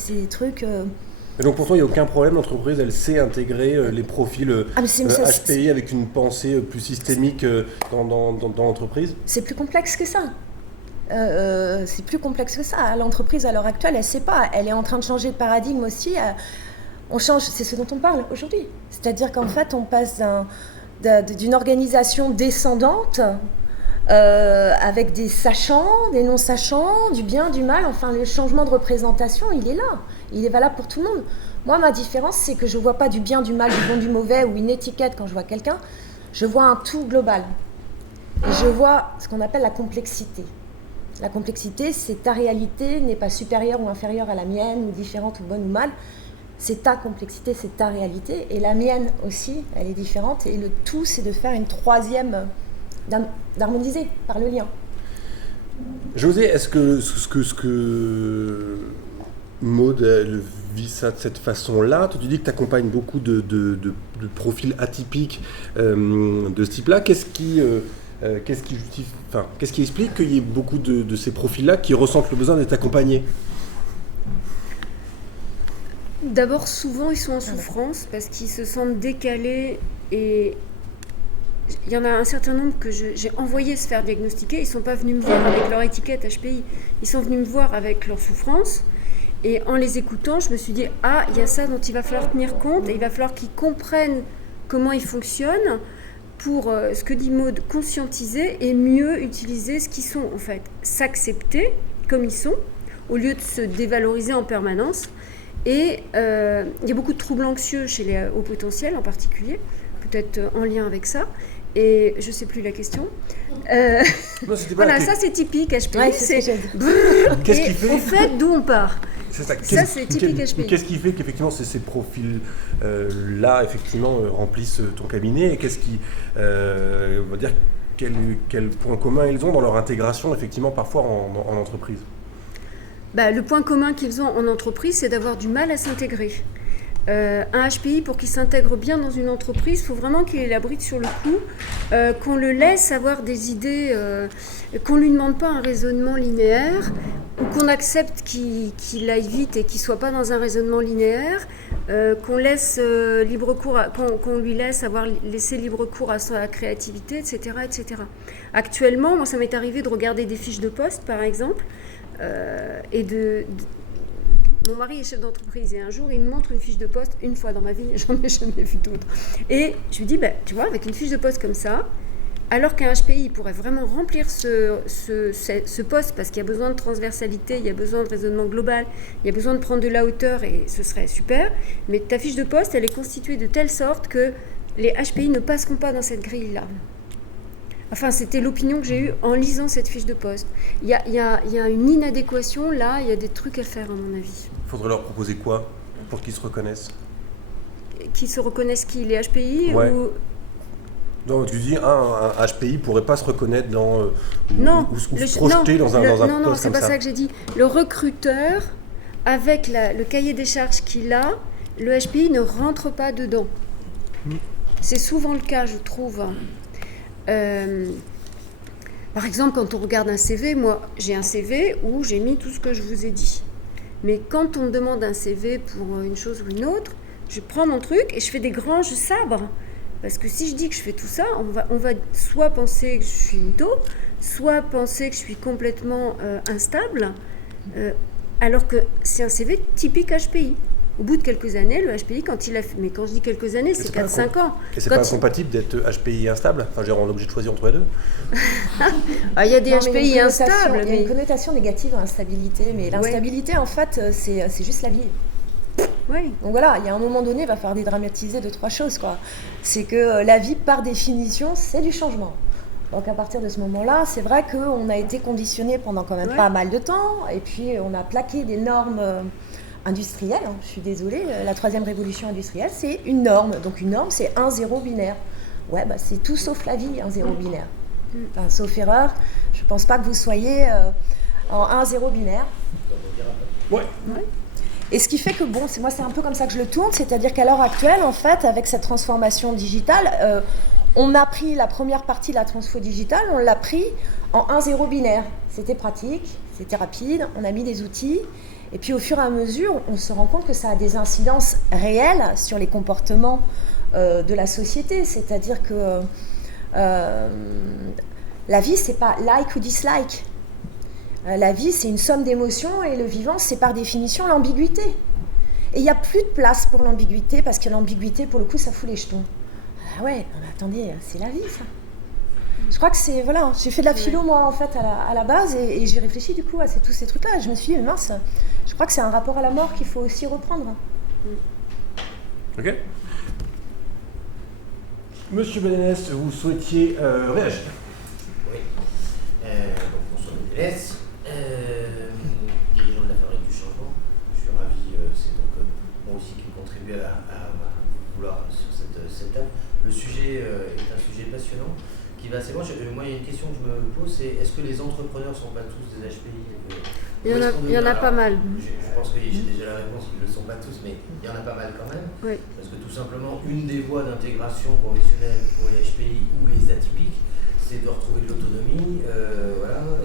des trucs... Et donc pour toi, il n'y a aucun problème, l'entreprise, elle sait intégrer les profils HPI avec une pensée plus systémique dans l'entreprise? C'est plus complexe que ça. C'est plus complexe que ça. L'entreprise, à l'heure actuelle, elle ne sait pas. Elle est en train de changer de paradigme aussi. On change, c'est ce dont on parle aujourd'hui. C'est-à-dire qu'en fait, on passe d'une organisation descendante avec des sachants, des non-sachants, du bien, du mal. Enfin, le changement de représentation, il est là. Il est valable pour tout le monde. Moi, ma différence, c'est que je ne vois pas du bien, du mal, du bon, du mauvais ou une étiquette quand je vois quelqu'un. Je vois un tout global. Et je vois ce qu'on appelle la complexité. La complexité, c'est ta réalité n'est pas supérieure ou inférieure à la mienne, ou différente ou bonne ou mal. C'est ta complexité, c'est ta réalité. Et la mienne aussi, elle est différente. Et le tout, c'est de faire une troisième, d'harmoniser par le lien. José, est-ce que Maud, elle vit ça de cette façon-là? Toi, tu dis que tu accompagnes beaucoup de profils atypiques de ce type-là. Qu'est-ce qui explique qu'il y ait beaucoup de ces profils-là qui ressentent le besoin d'être accompagnés? D'abord, souvent, ils sont en souffrance parce qu'ils se sentent décalés et il y en a un certain nombre que j'ai envoyé se faire diagnostiquer. Ils ne sont pas venus me voir avec leur étiquette HPI. Ils sont venus me voir avec leur souffrance. Et en les écoutant, je me suis dit, il y a ça dont il va falloir tenir compte et il va falloir qu'ils comprennent comment ils fonctionnent pour, ce que dit Maud, conscientiser et mieux utiliser ce qu'ils sont, en fait. S'accepter comme ils sont, au lieu de se dévaloriser en permanence. Et il y a beaucoup de troubles anxieux chez les hauts potentiels en particulier, peut-être en lien avec ça. Et je ne sais plus la question. Non, voilà, ça c'est typique HPI. Ouais, Qu'est-ce qui fait... En fait, d'où on part. Ça, c'est typique HPI. Qu'est-ce qui fait qu'effectivement ces profils-là effectivement remplissent ton cabinet et qu'est-ce qui, on va dire, quel point commun ils ont dans leur intégration effectivement parfois en entreprise? Le point commun qu'ils ont en entreprise, c'est d'avoir du mal à s'intégrer. Un HPI, pour qu'il s'intègre bien dans une entreprise, il faut vraiment qu'il ait la bride sur le cou, qu'on le laisse avoir des idées, qu'on ne lui demande pas un raisonnement linéaire, ou qu'on accepte qu'il aille vite et qu'il ne soit pas dans un raisonnement linéaire, qu'on laisse libre cours, qu'on lui laisse laisser libre cours à sa créativité, etc., etc. Actuellement, moi, ça m'est arrivé de regarder des fiches de poste, par exemple, et mon mari est chef d'entreprise et un jour il me montre une fiche de poste, une fois dans ma vie, j'en ai jamais vu d'autres. Et je lui dis, tu vois, avec une fiche de poste comme ça, alors qu'un HPI pourrait vraiment remplir ce poste parce qu'il y a besoin de transversalité, il y a besoin de raisonnement global, il y a besoin de prendre de la hauteur et ce serait super, mais ta fiche de poste, elle est constituée de telle sorte que les HPI ne passeront pas dans cette grille-là. Enfin, c'était l'opinion que j'ai eue en lisant cette fiche de poste. Il y a une inadéquation, là, il y a des trucs à faire, à mon avis. Il faudrait leur proposer quoi pour qu'ils se reconnaissent? Qu'ils se reconnaissent qui? Les HPI ouais. ou... Donc tu dis un HPI ne pourrait pas se reconnaître dans ou se projeter dans un poste comme ça. Non, c'est pas ça que j'ai dit. Le recruteur, avec le cahier des charges qu'il a, le HPI ne rentre pas dedans. C'est souvent le cas, je trouve. Par exemple, quand on regarde un CV, moi j'ai un CV où j'ai mis tout ce que je vous ai dit. Mais quand on me demande un CV pour une chose ou une autre, je prends mon truc et je fais des grands jeux sabres. Parce que si je dis que je fais tout ça, on va soit penser que je suis mytho, soit penser que je suis complètement instable, alors que c'est un CV typique HPI. Au bout de quelques années, le HPI, quand il a fait... Mais quand je dis quelques années, c'est 4-5 ans. Et c'est pas incompatible d'être HPI instable? Enfin, on est obligé de choisir entre les deux. Il y a des HPI instables. Il y a une connotation négative à l'instabilité, mais l'instabilité, en fait, c'est juste la vie. Oui. Donc voilà, il y a un moment donné, il va falloir dédramatiser 2-3 choses, quoi. C'est que la vie, par définition, c'est du changement. Donc à partir de ce moment-là, c'est vrai qu'on a été conditionné pendant quand même pas mal de temps, et puis on a plaqué des normes industrielle, hein, je suis désolée, la troisième révolution industrielle, c'est une norme. Donc une norme, c'est 1-0 binaire. Ouais, bah, c'est tout sauf la vie, 1-0 binaire. Enfin, sauf erreur, je ne pense pas que vous soyez en 1-0 binaire. Ouais. Et ce qui fait que, bon, moi c'est un peu comme ça que je le tourne, c'est-à-dire qu'à l'heure actuelle, en fait, avec cette transformation digitale, on a pris la première partie de la transfo digitale, on l'a pris en 1-0 binaire. C'était pratique, c'était rapide, on a mis des outils, et puis au fur et à mesure, on se rend compte que ça a des incidences réelles sur les comportements de la société, c'est-à-dire que la vie, c'est pas like ou dislike. La vie, c'est une somme d'émotions et le vivant, c'est par définition l'ambiguïté. Et il n'y a plus de place pour l'ambiguïté parce que l'ambiguïté, pour le coup, ça fout les jetons. Ah ouais, non, mais attendez, c'est la vie, ça. Je crois que c'est... Voilà, j'ai fait de la philo, moi, en fait, à la base et j'ai réfléchi, du coup, à tous ces trucs-là. Et je me suis dit, mais mince, je crois que c'est un rapport à la mort qu'il faut aussi reprendre. Ok. Monsieur Benénès, vous souhaitiez réagir? Oui. Donc François Benénès, dirigeant de la Fabrique du Changement. Je suis ravi, c'est donc moi aussi qui contribue à vouloir sur cette table. Le sujet est un sujet passionnant qui va assez loin. Moi, il y a une question que je me pose, c'est est-ce que les entrepreneurs ne sont pas tous des HPI? Il y en a pas mal. Je pense que j'ai déjà la réponse, qu'ils ne le sont pas tous, mais il y en a pas mal quand même. Oui. Parce que tout simplement, une des voies d'intégration professionnelle pour les HPI ou les atypiques, c'est de retrouver de l'autonomie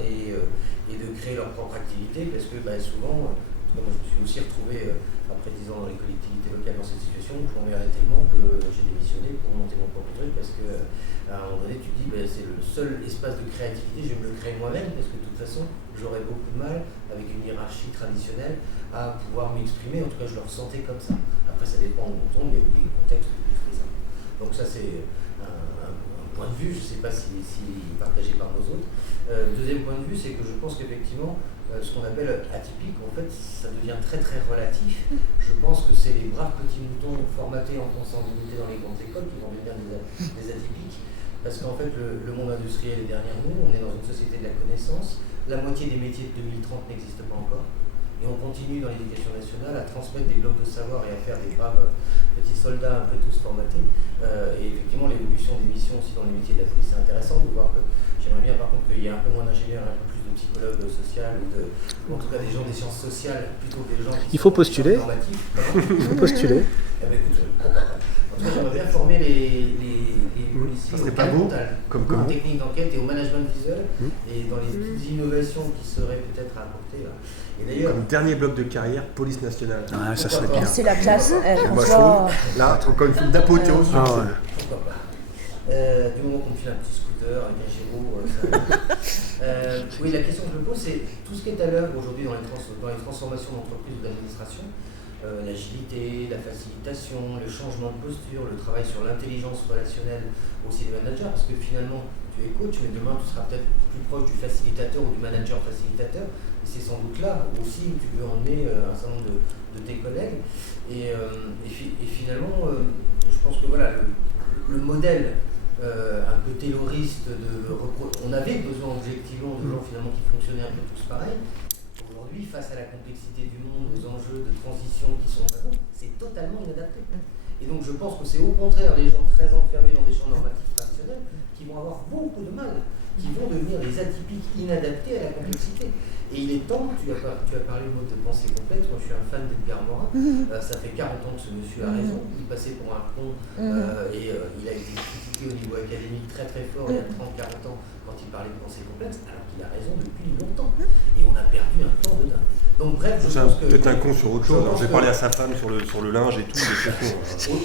et de créer leur propre activité. Parce que souvent, moi je me suis aussi retrouvé, après 10 ans dans les collectivités locales dans cette situation, où je m'emmerdais tellement que j'ai démissionné pour monter mon propre truc. Parce que à un moment donné, tu te dis, c'est le seul espace de créativité, je vais me le créer moi-même, parce que de toute façon, j'aurais beaucoup de mal, avec une hiérarchie traditionnelle, à pouvoir m'exprimer. En tout cas, je le ressentais comme ça. Après, ça dépend où on tombe, il y a des contextes où je fais ça. Donc ça, c'est un point de vue, je ne sais pas si partagé par nos autres. Deuxième point de vue, c'est que je pense qu'effectivement, ce qu'on appelle atypique, en fait, ça devient très très relatif. Je pense que c'est les braves petits moutons formatés en consanguinité dans les grandes écoles qui vont devenir des atypiques. Parce qu'en fait, le monde industriel est derrière nous, on est dans une société de la connaissance, la moitié des métiers de 2030 n'existent pas encore, et on continue dans l'éducation nationale à transmettre des blocs de savoir et à faire des braves petits soldats un peu tous formatés. Et effectivement, l'évolution des missions aussi dans les métiers de la police, c'est intéressant de voir que j'aimerais bien par contre qu'il y ait un peu moins d'ingénieurs, un peu plus de psychologues sociaux, ou en tout cas des gens des sciences sociales, plutôt que des gens qui Il faut postuler. Il faut postuler. Écoute, pourquoi pas. En tout cas, j'aimerais bien former les policiers Ça serait au pas beau, mental, comme aux techniques d'enquête et au management visuel, et dans les petites innovations qui seraient peut-être à apporter là. Et d'ailleurs, Comme dernier bloc de carrière, police nationale. Ah, ça serait Pourquoi bien. C'est la classe. Moi, je François. trouve, là, encore une fois d'apothéose. Ah ouais. pourquoi pas. Du moment qu'on me file un petit scooter avec un Géraud, oui, la question que je me pose, c'est tout ce qui est à l'œuvre aujourd'hui dans les transformations d'entreprise ou d'administration, l'agilité, la facilitation, le changement de posture, le travail sur l'intelligence relationnelle aussi des managers, parce que finalement, tu es coach, mais demain, tu seras peut-être plus proche du facilitateur ou du manager facilitateur. Et c'est sans doute là aussi où tu veux emmener un certain nombre de tes collègues. Et finalement, je pense que voilà, le modèle un peu tayloriste, on avait besoin objectivement de gens finalement qui fonctionnaient un peu tous pareil. Aujourd'hui, face à la complexité du monde, aux enjeux de transition qui sont présents, c'est totalement inadapté. Et donc je pense que c'est au contraire les gens très enfermés dans des champs normatifs traditionnels qui vont avoir beaucoup de mal, qui vont devenir les atypiques inadaptés à la complexité. Et il est temps, tu as parlé le mot de pensée complète, moi je suis un fan d'Edgar Morin, ça fait 40 ans que ce monsieur a raison, il passait pour un con et il a été critiqué au niveau académique très très fort il y a 30-40 ans quand il parlait de pensée complexe, alors qu'il a raison depuis longtemps. Et on a perdu un temps de dingue. Donc bref, je pense que... Peut-être un con sur autre chose. J'ai parlé à sa femme sur le linge et tout.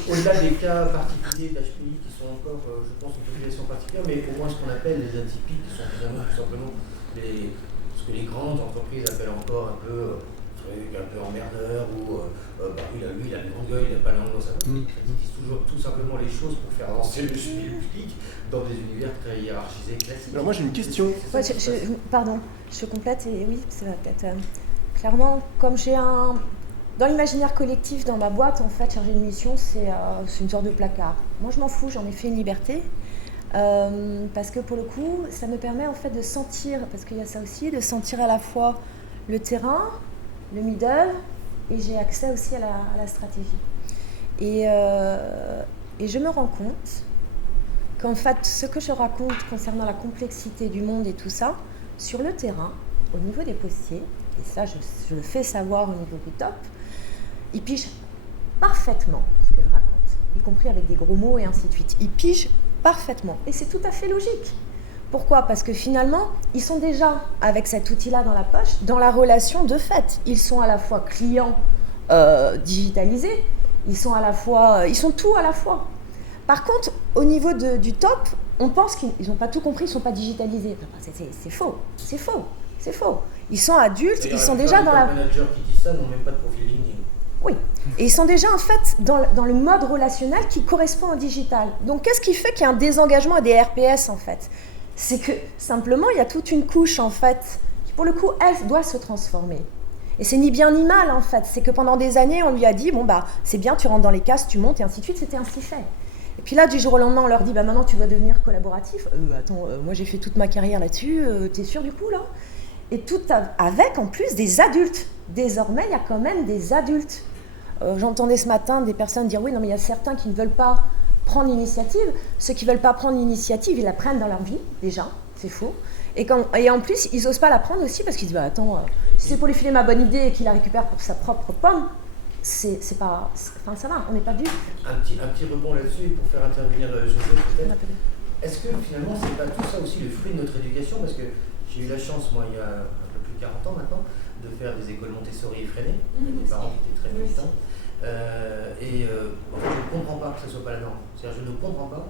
Au-delà des cas particuliers d'HPI qui sont encore, je pense, une population particulière, mais au moins ce qu'on appelle les atypiques, qui sont finalement tout simplement ce que les grandes entreprises appellent encore un peu emmerdeur, ou lui il a une grande gueule, il n'a pas la langue dans sa bouche. Il utilise toujours tout simplement les choses pour faire avancer le public dans des univers très hiérarchisés classiques. Alors moi j'ai une question. Ouais, pardon, je complète et oui, ça va peut-être. Clairement, comme j'ai dans l'imaginaire collectif, dans ma boîte, en fait, chargé de mission, c'est une sorte de placard. Moi, je m'en fous, j'en ai fait une liberté. Parce que pour le coup, ça me permet en fait de sentir, parce qu'il y a ça aussi, de sentir à la fois le terrain, le middle et j'ai accès aussi à la stratégie. Et je me rends compte qu'en fait, ce que je raconte concernant la complexité du monde et tout ça, sur le terrain, au niveau des postiers, et ça je le fais savoir au niveau du top, ils pigent parfaitement ce que je raconte, y compris avec des gros mots et ainsi de suite. Ils pigent parfaitement, et c'est tout à fait logique. Pourquoi ? Parce que finalement, ils sont déjà avec cet outil-là dans la poche, dans la relation de fait. Ils sont à la fois clients digitalisés, ils sont tout à la fois. Par contre, au niveau du top, on pense qu'ils n'ont pas tout compris, ils ne sont pas digitalisés. C'est faux, c'est faux, c'est faux. Ils sont adultes, ils sont déjà dans la... Les managers qui disent ça n'ont même pas de profil LinkedIn. Oui, et ils sont déjà en fait dans le mode relationnel qui correspond au digital. Donc qu'est-ce qui fait qu'il y a un désengagement et des RPS en fait ? C'est que simplement il y a toute une couche en fait qui pour le coup elle doit se transformer. Et c'est ni bien ni mal en fait, c'est que pendant des années on lui a dit bon bah c'est bien, tu rentres dans les cases, tu montes et ainsi de suite, c'était ainsi fait. Et puis là du jour au lendemain on leur dit bah maintenant tu dois devenir collaboratif. Moi j'ai fait toute ma carrière là-dessus, t'es sûr du coup là ? Et tout avec en plus des adultes. Désormais il y a quand même des adultes. J'entendais ce matin des personnes dire oui non mais il y a certains qui ne veulent pas prendre l'initiative. Ceux qui ne veulent pas prendre l'initiative, ils la prennent dans leur vie, déjà, c'est faux. Et en plus, ils n'osent pas la prendre aussi parce qu'ils disent si c'est pour lui filer ma bonne idée et qu'il la récupère pour sa propre pomme, c'est pas... Enfin, ça va, on n'est pas dû. Un petit rebond là-dessus pour faire intervenir José, peut-être. Est-ce que finalement, c'est pas tout ça aussi le fruit de notre éducation ? Parce que j'ai eu la chance, moi, il y a un peu plus de 40 ans maintenant, de faire des écoles Montessori effrénées, avec des parents qui étaient très militants. En fait, je ne comprends pas que ce ne soit pas la norme. C'est-à-dire, je ne comprends pas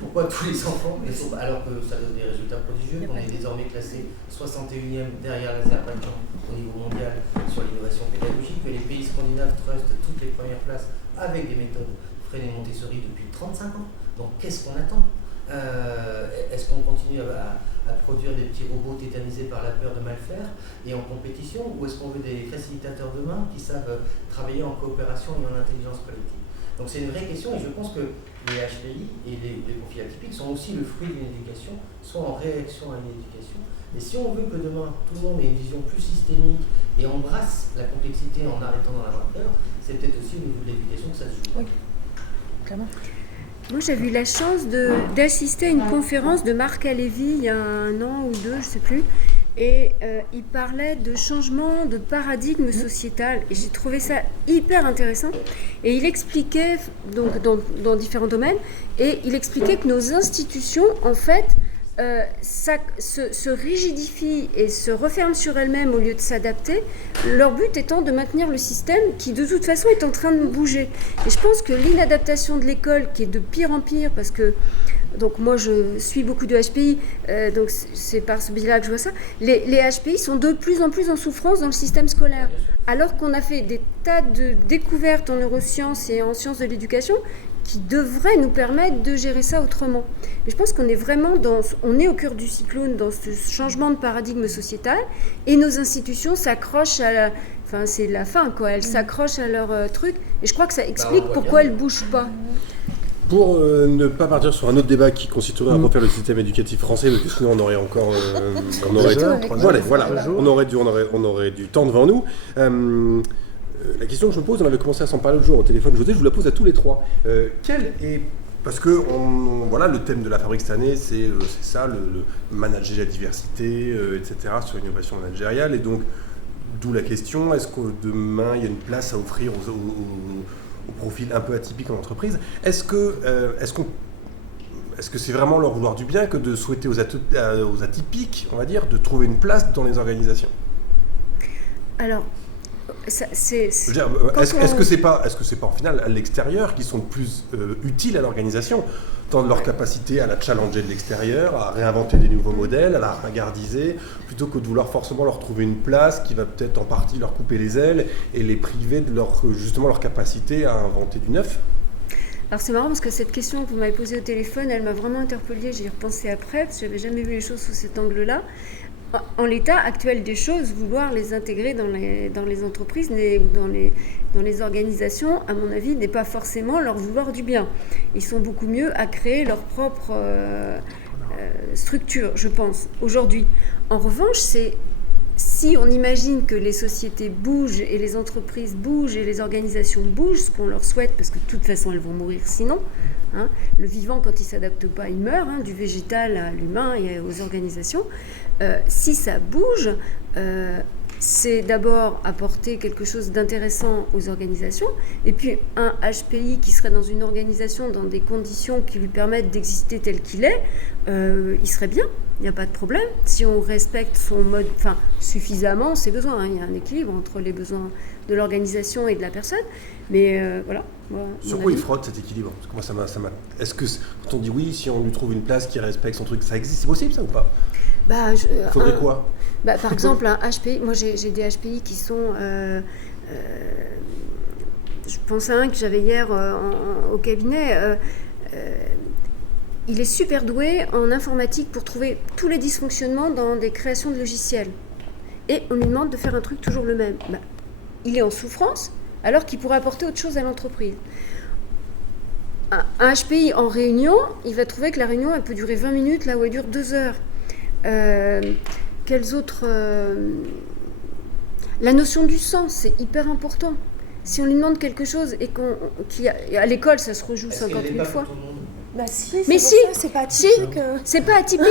pourquoi tous les enfants, alors que ça donne des résultats prodigieux, qu'on est désormais classé 61e derrière l'Azerbaïdjan au niveau mondial sur l'innovation pédagogique, que les pays scandinaves trustent toutes les premières places avec des méthodes freinées Montessori depuis 35 ans. Donc, qu'est-ce qu'on attend ? Est-ce qu'on continue à produire des petits robots tétanisés par la peur de mal faire et en compétition, ou est-ce qu'on veut des facilitateurs de main qui savent travailler en coopération et en intelligence collective ? Donc c'est une vraie question et je pense que les HPI et les profils atypiques sont aussi le fruit d'une éducation, soit en réaction à une éducation. Et si on veut que demain tout le monde ait une vision plus systémique et embrasse la complexité en arrêtant d'en avoir peur, c'est peut-être aussi au niveau de l'éducation que ça se joue. Oui, clairement. Moi, j'avais eu la chance d'assister à une conférence de Marc Alévi il y a 1 an ou 2, je ne sais plus. Et il parlait de changement de paradigme sociétal. Et j'ai trouvé ça hyper intéressant. Et il expliquait, donc dans différents domaines, et il expliquait que nos institutions, en fait, se rigidifient et se referment sur elles-mêmes au lieu de s'adapter, leur but étant de maintenir le système qui de toute façon est en train de bouger. Et je pense que l'inadaptation de l'école, qui est de pire en pire, parce que donc moi je suis beaucoup de HPI, donc c'est par ce biais-là que je vois ça, les HPI sont de plus en plus en souffrance dans le système scolaire, alors qu'on a fait des tas de découvertes en neurosciences et en sciences de l'éducation qui devrait nous permettre de gérer ça autrement. Mais je pense qu'on est vraiment on est au cœur du cyclone dans ce changement de paradigme sociétal et nos institutions s'accrochent enfin c'est la fin quoi, elles s'accrochent à leur truc et je crois que ça explique pourquoi elles bougent pas. Pour ne pas partir sur un autre débat qui consisterait à refaire le système éducatif français, parce que sinon on aurait encore, on aurait du temps devant nous. La question que je me pose, on avait commencé à s'en parler l'autre jour au téléphone, José, je vous la pose à tous les trois. Parce que le thème de la fabrique cette année, c'est ça, le manager la diversité, etc., sur l'innovation managériale. Et donc, d'où la question, est-ce que demain, il y a une place à offrir aux profils un peu atypiques en entreprise ? Est-ce que c'est vraiment leur vouloir du bien que de souhaiter aux atypiques, on va dire, de trouver une place dans les organisations ? Alors, est-ce que c'est pas en final à l'extérieur qui sont le plus utiles à l'organisation, dans leur capacité à la challenger de l'extérieur, à réinventer des nouveaux modèles, à la ringardiser, plutôt que de vouloir forcément leur trouver une place qui va peut-être en partie leur couper les ailes et les priver de leur capacité à inventer du neuf ? Alors c'est marrant parce que cette question que vous m'avez posée au téléphone, elle m'a vraiment interpellée, j'y ai repensé après, parce que je n'avais jamais vu les choses sous cet angle-là. En l'état actuel des choses, vouloir les intégrer dans les entreprises, dans les organisations, à mon avis, n'est pas forcément leur vouloir du bien. Ils sont beaucoup mieux à créer leur propre structure, je pense, aujourd'hui. En revanche, si si on imagine que les sociétés bougent et les entreprises bougent et les organisations bougent, ce qu'on leur souhaite, parce que de toute façon elles vont mourir sinon, hein, le vivant quand il ne s'adapte pas, il meurt, hein, du végétal à l'humain et aux organisations. Si ça bouge, c'est d'abord apporter quelque chose d'intéressant aux organisations, et puis un HPI qui serait dans une organisation dans des conditions qui lui permettent d'exister tel qu'il est, il serait bien, il n'y a pas de problème. Si on respecte son mode, suffisamment ses besoins, hein, il y a un équilibre entre les besoins de l'organisation et de la personne, mais voilà. Sur quoi il frotte cet équilibre? Parce que moi, Est-ce que quand on dit oui, si on lui trouve une place qui respecte son truc, ça existe, c'est possible ça ou pas? Il faudrait quoi? Par exemple, un HPI, moi j'ai des HPI qui sont... je pense à un que j'avais hier au cabinet. Il est super doué en informatique pour trouver tous les dysfonctionnements dans des créations de logiciels. Et on lui demande de faire un truc toujours le même. Il est en souffrance alors qu'il pourrait apporter autre chose à l'entreprise. Un HPI en réunion, il va trouver que la réunion elle peut durer 20 minutes là où elle dure 2 heures. Quels autres... La notion du sens, c'est hyper important. Si on lui demande quelque chose et à l'école, ça se rejoue 50 000 fois. Mais si, c'est pas atypique. C'est pas atypique,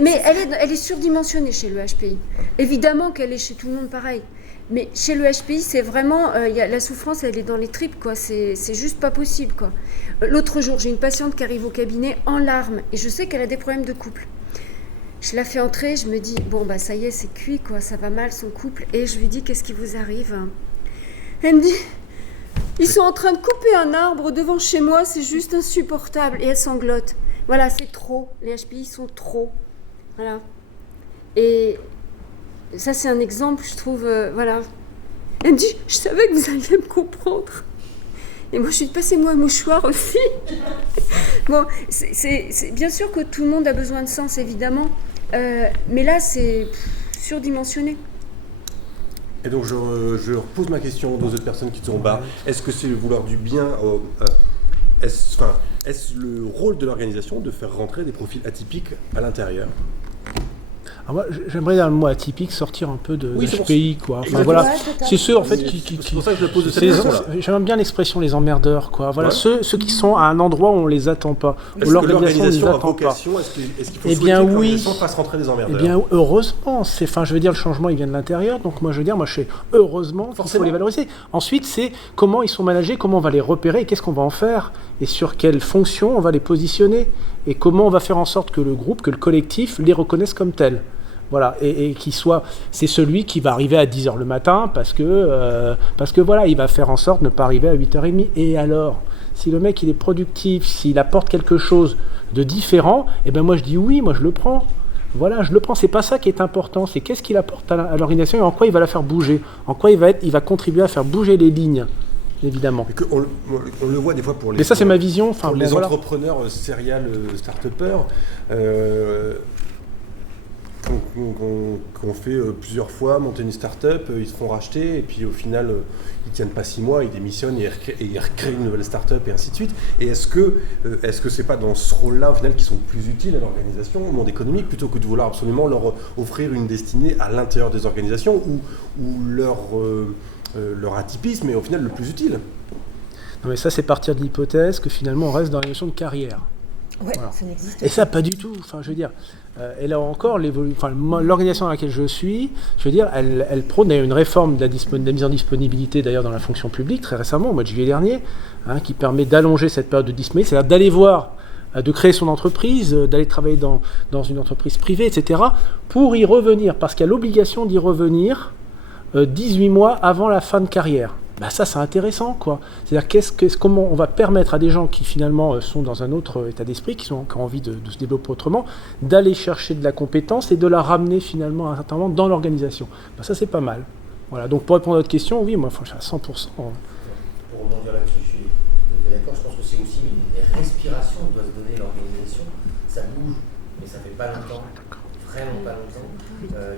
mais elle est surdimensionnée chez le HPI. Évidemment qu'elle est chez tout le monde pareil. Mais chez le HPI, c'est vraiment... la souffrance, elle est dans les tripes, quoi. C'est juste pas possible, quoi. L'autre jour, j'ai une patiente qui arrive au cabinet en larmes. Et je sais qu'elle a des problèmes de couple. Je la fais entrer, je me dis, ça y est, c'est cuit, quoi, ça va mal, son couple. Et je lui dis, qu'est-ce qui vous arrive? Elle me dit, ils sont en train de couper un arbre devant chez moi, c'est juste insupportable. Et elle sanglote. Voilà, c'est trop. Les HPI sont trop. Voilà. Et ça, c'est un exemple, je trouve, voilà. Elle me dit, je savais que vous alliez me comprendre. Et moi, je suis passez-moi un mouchoir aussi. C'est bien sûr que tout le monde a besoin de sens, évidemment. Mais là, c'est surdimensionné. Et donc, je repose ma question aux autres personnes qui sont en bas. Est-ce que c'est vouloir du bien est-ce le rôle de l'organisation de faire rentrer des profils atypiques à l'intérieur? Alors moi, j'aimerais dans le mot atypique sortir un peu de HPI, quoi. Enfin, voilà, c'est ceux en fait c'est pour ça que je le pose de cette façon-là. J'aime bien l'expression les emmerdeurs, quoi. Voilà, ouais. ceux qui sont à un endroit où on les attend pas, où l'organisation ne les attend pas. Est-ce qu'il faut souhaiter que l'organisation fasse rentrer des emmerdeurs? Eh bien, heureusement, je veux dire, le changement, il vient de l'intérieur. Donc moi, je veux dire, je sais heureusement qu'il faut les valoriser. Ensuite, c'est comment ils sont managés, comment on va les repérer, et qu'est-ce qu'on va en faire, et sur quelle fonction on va les positionner, et comment on va faire en sorte que le groupe, que le collectif les reconnaisse comme tels. Voilà, et qu'il soit, c'est celui qui va arriver à 10h le matin parce que voilà, il va faire en sorte de ne pas arriver à 8h30. Et alors, si le mec il est productif, s'il apporte quelque chose de différent, moi je dis oui, moi je le prends. Voilà, je le prends, c'est pas ça qui est important, c'est qu'est-ce qu'il apporte à l'organisation et en quoi il va la faire bouger, en quoi il va contribuer à faire bouger les lignes, évidemment. On le voit des fois pour les... Mais ça c'est ma vision. Pour les entrepreneurs serial start-upers, qu'on fait plusieurs fois, monter une start-up, ils se font racheter, et puis au final, ils tiennent pas 6 mois, ils démissionnent et ils recréent une nouvelle start-up, et ainsi de suite. Et est-ce que c'est pas dans ce rôle-là, au final, qu'ils sont plus utiles à l'organisation, au monde économique, plutôt que de vouloir absolument leur offrir une destinée à l'intérieur des organisations, ou leur atypisme est au final le plus utile? Non mais ça, c'est partir de l'hypothèse que finalement, on reste dans la notion de carrière. Ouais, voilà. Ça n'existe pas. Et ça, pas du tout. Enfin, je veux dire, et là encore, l'organisation dans laquelle je suis, je veux dire, elle prône une réforme de la mise en disponibilité, d'ailleurs, dans la fonction publique, très récemment, au mois de juillet dernier, qui permet d'allonger cette période de disponibilité, c'est-à-dire d'aller voir, de créer son entreprise, d'aller travailler dans une entreprise privée, etc., pour y revenir, parce qu'il y a l'obligation d'y revenir 18 mois avant la fin de carrière. Ça, c'est intéressant, quoi. C'est-à-dire, comment on va permettre à des gens qui, finalement, sont dans un autre état d'esprit, qui ont envie de se développer autrement, d'aller chercher de la compétence et de la ramener, finalement, à un certain moment dans l'organisation. Ça, c'est pas mal. Voilà. Donc, pour répondre à votre question, oui, moi, je suis à 100%. Pour rebondir là-dessus, je suis tout à fait d'accord. Je pense que c'est aussi une respiration que doit se donner l'organisation. Ça bouge, mais ça fait pas longtemps. Il vraiment pas longtemps.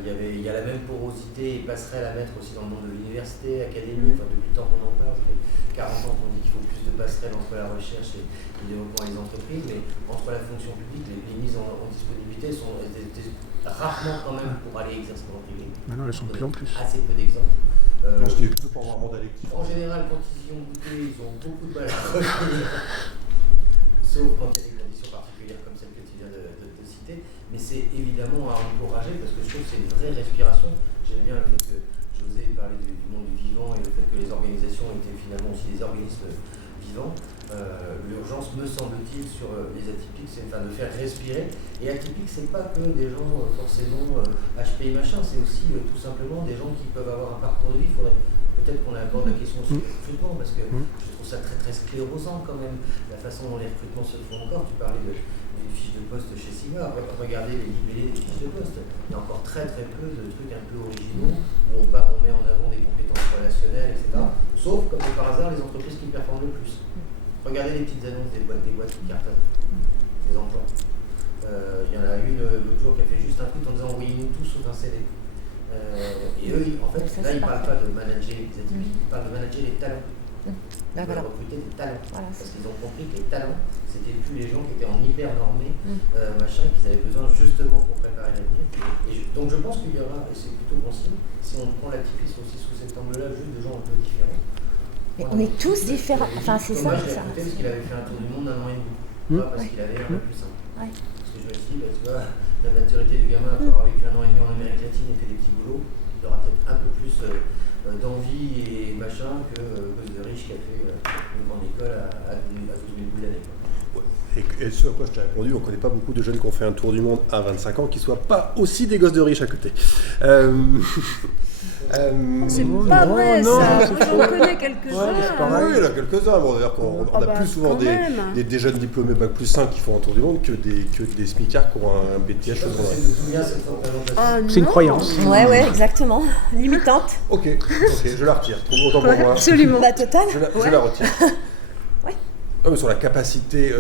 Il y a la même porosité et passerelle à mettre aussi dans le monde de l'université, académie, enfin depuis le temps qu'on en parle, ça fait 40 ans qu'on dit qu'il faut plus de passerelles entre la recherche et le développement des entreprises, mais entre la fonction publique, les mises en disponibilité sont rarement quand même pour aller exercer dans le privé. Maintenant, elles sont de plus en plus. Assez peu d'exemples. Non, c'était plutôt pour avoir un mandat électif. En général, quand ils y ont goûté, ils ont beaucoup de mal à revenir. Sauf quand il y a des conditions particulières comme celles que tu viens de citer. Mais c'est évidemment à encourager parce que je trouve que c'est une vraie respiration. J'aime bien le fait que José parlait du monde du vivant et le fait que les organisations étaient finalement aussi des organismes vivants. L'urgence, me semble-t-il, sur les atypiques, c'est de faire respirer. Et atypiques, c'est pas que des gens forcément HPI machin, c'est aussi tout simplement des gens qui peuvent avoir un parcours de vie. Faudrait peut-être qu'on aborde la question aussi du recrutement, parce que je trouve ça très très sclérosant quand même, la façon dont les recrutements se font encore. Tu parlais d'une fiche de poste chez Sigma, regardez les libellés des fiches de poste. Il y a encore très très peu de trucs un peu originaux où on met en avant des compétences relationnelles, etc. Sauf, comme par hasard, les entreprises qui performent le plus. Regardez les petites annonces des boîtes qui cartonnent, des emplois. Il y en a une l'autre jour qui a fait juste un tweet en disant envoyez-nous tous sauf un CV. Et eux, en fait, là, ils ne parlent pas de manager les atypiques, ils parlent de manager les talents. Ils veulent recruter des talents. Voilà, parce qu'ils ont compris que les talents, c'était plus les gens qui étaient en hyper normés, machin, qu'ils avaient besoin justement pour préparer l'avenir. Donc je pense qu'il y aura, et c'est plutôt bon signe, si on prend l'atypisme aussi sous cet angle-là, juste de gens un peu différents. Mais on est tous différents. Enfin, c'est ça. Moi, je l'ai écouté parce qu'il avait fait un tour du monde d'un an et demi. Pas parce qu'il avait un peu plus simple. Parce que je me suis dit, tu vois, la maturité du gamin, après avoir vécu un an et demi en Amérique latine et fait des petits boulots, il aura peut-être un peu plus d'envie et machin que gosse de riche qui a fait une grande école à 12 000 boules l'année. Et ce à quoi je t'ai répondu, on ne connaît pas beaucoup de jeunes qui ont fait un tour du monde à 25 ans qui ne soient pas aussi des gosses de riches à côté. C'est pas vrai, non, ça. J'en connais quelques-uns. Oui, il y en a quelques-uns. Bon, d'ailleurs, on a plus souvent des jeunes diplômés Bac plus 5 qui font un tour du monde que des smicards qui ont un BTS. C'est une croyance. Ouais, exactement. Limitante. Ok, je la retire. Autant pour moi. Absolument. La totale. Je la retire. Mais sur la capacité,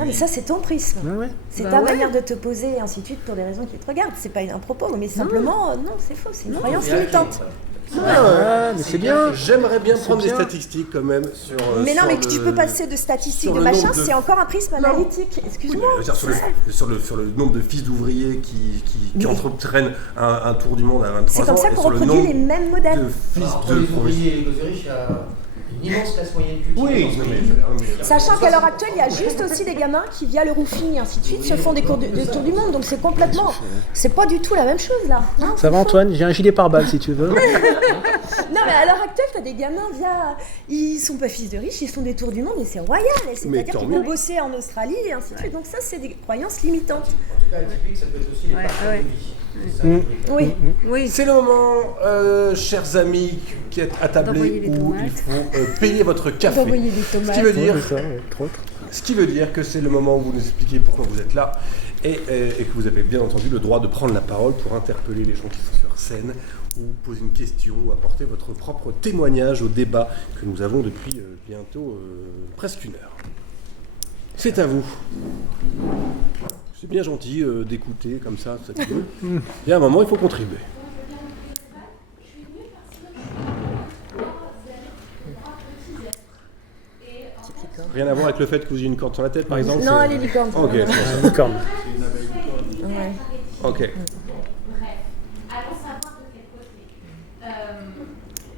mais ça, c'est ton prisme. C'est ta ouais. manière de te poser et ainsi de suite pour les raisons qui te regardent. C'est pas un propos, mais simplement, non, c'est faux. C'est une croyance limitante. Mais c'est bien. J'aimerais bien prendre des statistiques quand même sur. Mais non, mais que tu peux passer de statistiques de machin, c'est encore un prisme analytique. Excuse-moi. Sur le nombre de fils d'ouvriers qui entreprennent un tour du monde à 23 ans. C'est comme ça qu'on reproduit les mêmes modèles. De fils entre les ouvriers et les gosses riches, il y a une immense classe moyenne culturelle. Oui, sachant qu'à l'heure actuelle, il y a juste aussi des gamins qui, via le roofing et ainsi de suite, se font des cours de tour du monde. Donc c'est complètement. C'est pas du tout la même chose là. Hein, ça va, Antoine? J'ai un gilet pare-balles si tu veux. Non, mais à l'heure actuelle, t'as des gamins ils sont pas fils de riches, ils font des tours du monde et c'est royal. C'est-à-dire qu'ils vont bosser en Australie et ainsi de suite. Donc ça, c'est des croyances limitantes. En tout cas, atypique, ça peut être aussi les parcours de vie. Oui. C'est le moment, chers amis, qui êtes attablés où il faut payer votre café. D'envoyer des tomates. Ce qui veut dire que c'est le moment où vous nous expliquez pourquoi vous êtes là et que vous avez bien entendu le droit de prendre la parole pour interpeller les gens qui sont sur scène ou poser une question ou apporter votre propre témoignage au débat que nous avons depuis bientôt presque une heure. C'est à vous. C'est bien gentil d'écouter comme ça. Il y a un moment, il faut contribuer. Rien à voir avec le fait que vous ayez une corde sur la tête, par exemple? Non, elle est licorne. Ok, C'est une licorne. Ouais. Ok. Bref, allons savoir de quel côté.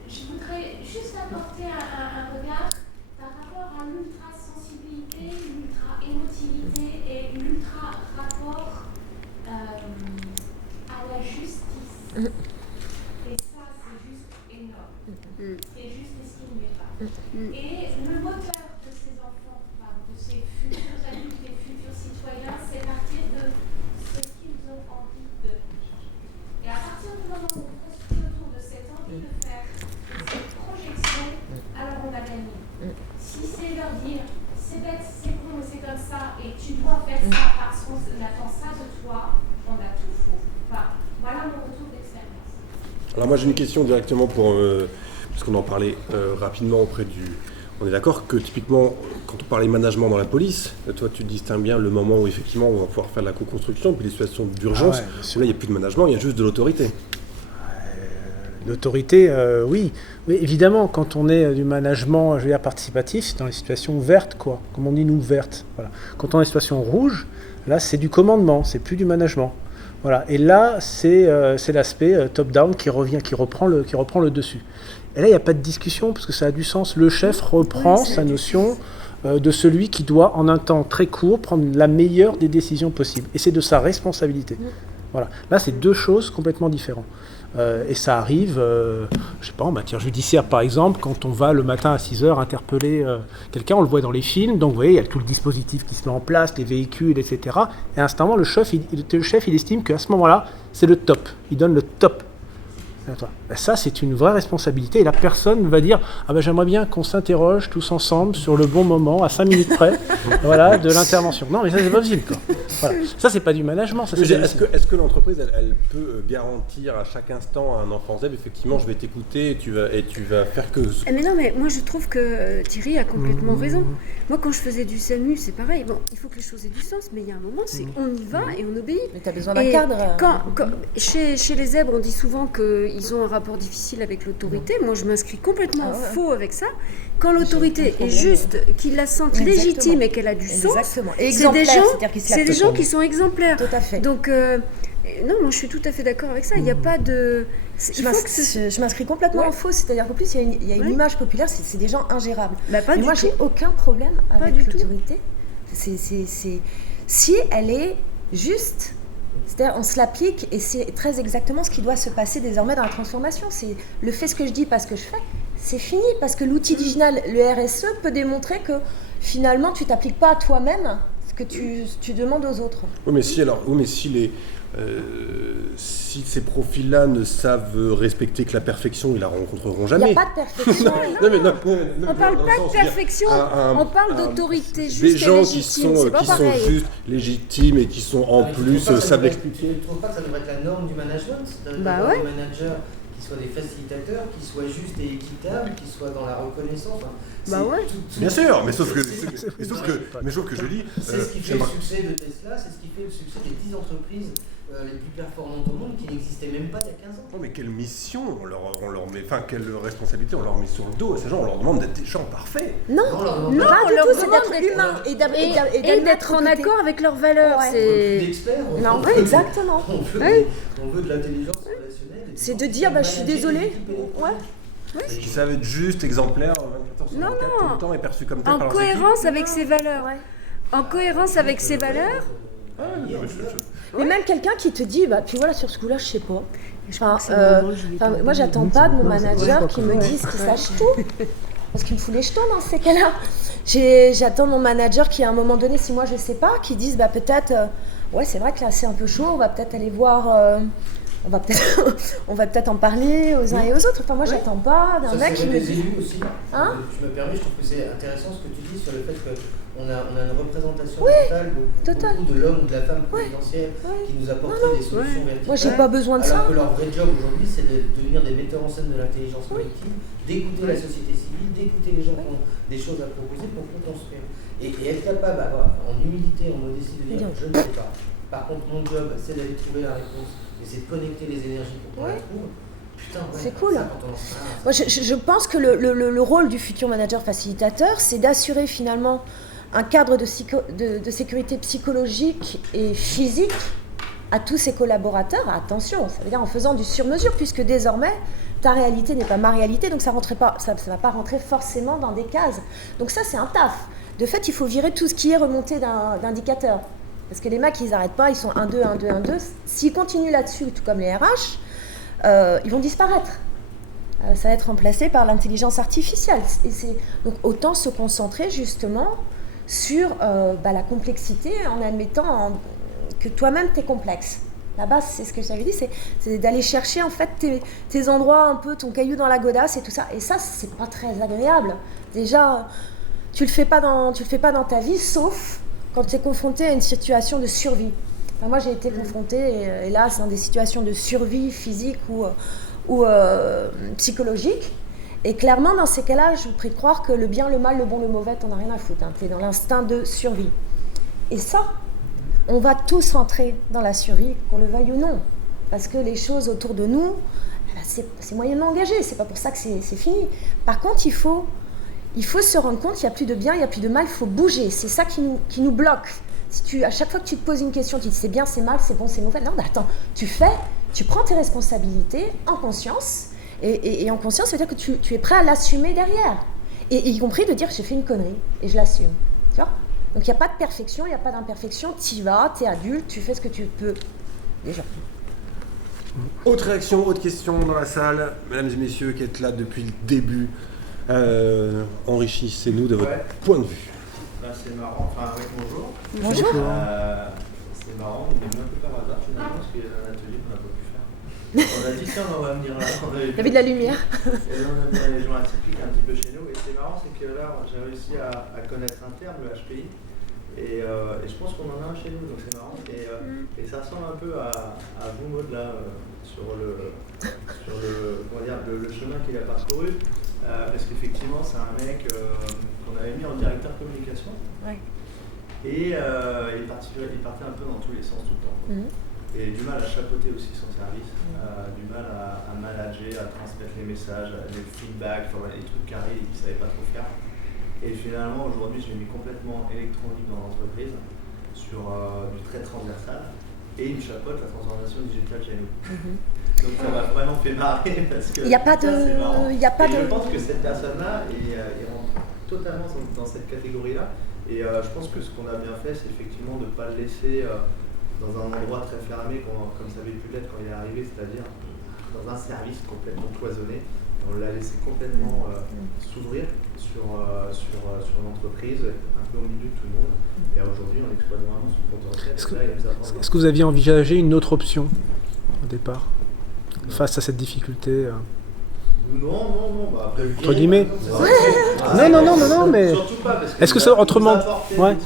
Je voudrais juste apporter un regard par rapport à l'ultra-sensibilité, l'ultra-émotivité et l'ultra-rapport à la justice. Et ça, c'est juste énorme. C'est juste ce qui ne l'est pas. Et le moteur de ces enfants, de ces futurs adultes et futurs citoyens, c'est partir de ce qu'ils ont envie de. Et à partir du moment où on construit autour de cette envie de faire, de cette projection, alors on a gagné. Si c'est leur dire, c'est bête, c'est con, mais c'est comme ça, et tu dois faire ça parce qu'on attend ça de toi, on a tout faux. Enfin, voilà mon retour d'expérience. Alors moi j'ai une question directement pour parce qu'on en parlait rapidement auprès On est d'accord que typiquement, quand on parle de management dans la police, toi tu distingues bien le moment où effectivement on va pouvoir faire de la co-construction, puis les situations d'urgence, Ah ouais, bien sûr. là il n'y a plus de management, il y a juste de l'autorité. L'autorité, oui. Mais évidemment, quand on est du management, je veux dire, participatif, c'est dans les situations vertes, quoi. Comme on dit, nous, vertes. Voilà. Quand on est en situation rouge, là, c'est du commandement, c'est plus du management. Voilà. Et là, c'est l'aspect top-down qui reprend le dessus. Et là, il n'y a pas de discussion, parce que ça a du sens. Le chef reprend sa notion de celui qui doit, en un temps très court, prendre la meilleure des décisions possibles. Et c'est de sa responsabilité. Voilà. Là, c'est deux choses complètement différentes. Et ça arrive, je sais pas, en matière judiciaire par exemple, quand on va le matin à 6h interpeller quelqu'un, on le voit dans les films, donc vous voyez, il y a tout le dispositif qui se met en place, les véhicules, etc. Et instantanément, le chef, il estime qu'à ce moment-là, c'est le top. Il donne le top. Ben ça, c'est une vraie responsabilité. Et la personne va dire « Ah ben j'aimerais bien qu'on s'interroge tous ensemble sur le bon moment, à 5 minutes près, voilà, de l'intervention. » Non, mais ça, c'est pas possible, quoi. Voilà. Ça, c'est pas du management. Ça, c'est Est-ce que l'entreprise, elle peut garantir à chaque instant à un enfant ZEB, effectivement, je vais t'écouter et tu vas faire que... Mais non, mais moi je trouve que Thierry a complètement raison. Moi, quand je faisais du SAMU, c'est pareil. Bon, il faut que les choses aient du sens, mais il y a un moment, c'est on y va et on obéit. Mais tu as besoin d'un cadre. Chez les zèbres, on dit souvent qu'ils ont un rapport difficile avec l'autorité. Moi, je m'inscris complètement faux avec ça. Quand l'autorité est juste, qu'ils la sentent légitime et qu'elle a du sens, c'est des gens qui sont exemplaires. Tout à fait. Donc, non, moi je suis tout à fait d'accord avec ça. Il n'y a pas de... Je m'inscris complètement en faux, c'est-à-dire qu'en plus il y a une image populaire, c'est des gens ingérables. Bah, pas et du moi tout. j'ai aucun problème avec du tout. l'autorité. Si elle est juste, c'est-à-dire on se l'applique et c'est très exactement ce qui doit se passer désormais dans la transformation. C'est le fait ce que je dis, pas ce que je fais. C'est fini parce que l'outil digital, le RSE, peut démontrer que finalement tu t'appliques pas à toi-même ce que tu demandes aux autres. Oui, mais si ces profils-là ne savent respecter que la perfection, ils la rencontreront Il jamais. n'y a pas de perfection. On parle pas de perfection, on parle d'autorité juste des gens et qui légitime, sont c'est pas pareil. juste légitimes et qui sont en plus savent expliquer. Tu ne trouves pas que ça devrait être la norme du management d'avoir des managers qui soient des facilitateurs, qui soient justes et équitables, qui soient dans la reconnaissance. Bien sûr, mais sauf que je dis. C'est ce qui fait le succès de Tesla, c'est ce qui fait le succès des 10 entreprises les plus performantes au monde qui n'existaient même pas il y a 15 ans. Oh, mais quelle mission on leur met, enfin quelle responsabilité on leur met sur le dos à ces gens, on leur demande d'être des gens parfaits. Non, pas du tout, c'est d'être humain et d'être en accord avec leurs valeurs. On veut plus d'experts. Exactement. On veut de l'intelligence relationnelle. C'est de dire je suis désolé. Qui savent être juste, exemplaires, 24 h sur 24, tout le temps est perçu comme tel par leurs équipes. En cohérence avec ses valeurs. En cohérence avec ses valeurs. Mais même quelqu'un qui te dit, puis voilà, sur ce coup-là, je sais pas. Moi, j'attends pas de mon manager qui me dise qu'il sache tout. Parce qu'il me fout les jetons dans ces cas-là. J'attends mon manager qui, à un moment donné, si moi je sais pas, qui dise, peut-être, c'est vrai que là, c'est un peu chaud, on va peut-être aller voir... on va peut-être en parler aux uns et aux autres. Enfin, moi, j'attends pas d'un mec qui me dit... aussi. Je me permets, je trouve que c'est intéressant ce que tu dis sur le fait qu'on a une représentation totale beaucoup de l'homme ou de la femme présidentielle qui nous apporterait des solutions verticales. Moi, j'ai pas besoin de ça. Alors que leur vrai job aujourd'hui, c'est de devenir des metteurs en scène de l'intelligence collective, d'écouter la société civile, d'écouter les gens qui ont des choses à proposer pour co-construire. Et être capable, en humilité, en modestie, de dire je ne sais pas. Par contre, mon job, c'est d'aller trouver la réponse. Et c'est de connecter les énergies pour qu'on la trouve. Putain, c'est cool. Moi, je pense que le rôle du futur manager facilitateur, c'est d'assurer finalement un cadre de sécurité psychologique et physique à tous ses collaborateurs. Attention, ça veut dire en faisant du sur-mesure, puisque désormais, ta réalité n'est pas ma réalité, donc ça ne va pas rentrer forcément dans des cases. Donc ça, c'est un taf. De fait, il faut virer tout ce qui est remonté d'indicateurs. Parce que les mecs, ils n'arrêtent pas, ils sont 1, 2, 1, 2, 1, 2. S'ils continuent là-dessus, tout comme les RH, ils vont disparaître. Ça va être remplacé par l'intelligence artificielle. Donc autant se concentrer justement sur la complexité en admettant que toi-même, tu es complexe. La base, c'est ce que j'avais dit, c'est d'aller chercher en fait tes endroits, un peu ton caillou dans la godasse et tout ça. Et ça, c'est pas très agréable. Déjà, tu le fais pas dans ta vie, sauf quand tu es confronté à une situation de survie. Enfin, moi, j'ai été confrontée, hélas, dans des situations de survie physique ou psychologique. Et clairement, dans ces cas-là, je vous prie de croire que le bien, le mal, le bon, le mauvais, t'en as rien à foutre. Hein. Tu es dans l'instinct de survie. Et ça, on va tous rentrer dans la survie, qu'on le veuille ou non. Parce que les choses autour de nous, c'est moyennement engagé. C'est pas pour ça que c'est fini. Par contre, il faut se rendre compte qu'il n'y a plus de bien, il n'y a plus de mal, il faut bouger. C'est ça qui nous bloque. Si à chaque fois que tu te poses une question, tu te dis c'est bien, c'est mal, c'est bon, c'est mauvais. Non, attends, tu prends tes responsabilités en conscience. Et en conscience, ça veut dire que tu es prêt à l'assumer derrière. Et y compris de dire j'ai fait une connerie et je l'assume. Tu vois ? Donc il n'y a pas de perfection, il n'y a pas d'imperfection. Tu y vas, tu es adulte, tu fais ce que tu peux. Déjà. Autre réaction, autre question dans la salle. Mesdames et messieurs qui êtes là depuis le début, enrichissez-nous de votre point de vue. Là, c'est marrant. Enfin, bonjour. Bonjour. C'est marrant, on est venu un peu par hasard finalement parce qu'il y a un atelier qu'on n'a pas pu faire. On a dit tiens, on va venir là. Il y avait de la lumière. Et là, on a mis les gens atypiques un petit peu chez nous. Et c'est marrant, c'est que là, j'ai réussi à connaître un terme, le HPI. Et je pense qu'on en a un chez nous, donc c'est marrant. Et ça ressemble un peu à vous, Maud, là, sur le chemin qu'il a parcouru. Parce qu'effectivement, c'est un mec qu'on avait mis en directeur communication. Ouais. Et il partait un peu dans tous les sens tout le temps. Et du mal à chapeauter aussi son service, du mal à manager, à transmettre les messages, les feedbacks, enfin, les trucs carrés qu'il ne savait pas trop faire. Et finalement, aujourd'hui, je l'ai mis complètement électronique dans l'entreprise, sur du très transversal, et il chapeaute la transformation digitale chez nous. Donc ça m'a vraiment fait marrer, parce que il n'y a pas de... Je pense que cette personne-là, il rentre totalement dans cette catégorie-là. Et je pense que ce qu'on a bien fait, c'est effectivement de ne pas le laisser dans un endroit très fermé, comme ça avait pu l'être quand il est arrivé, c'est-à-dire dans un service complètement cloisonné. On l'a laissé complètement s'ouvrir sur l'entreprise, un peu au milieu de tout le monde. Et aujourd'hui, on exploite vraiment son potentiel. Est-ce que vous aviez envisagé une autre option au départ, face à cette difficulté Non, bah après, entre guillemets. Non, mais surtout pas, parce que est-ce que ça autrement, ouais.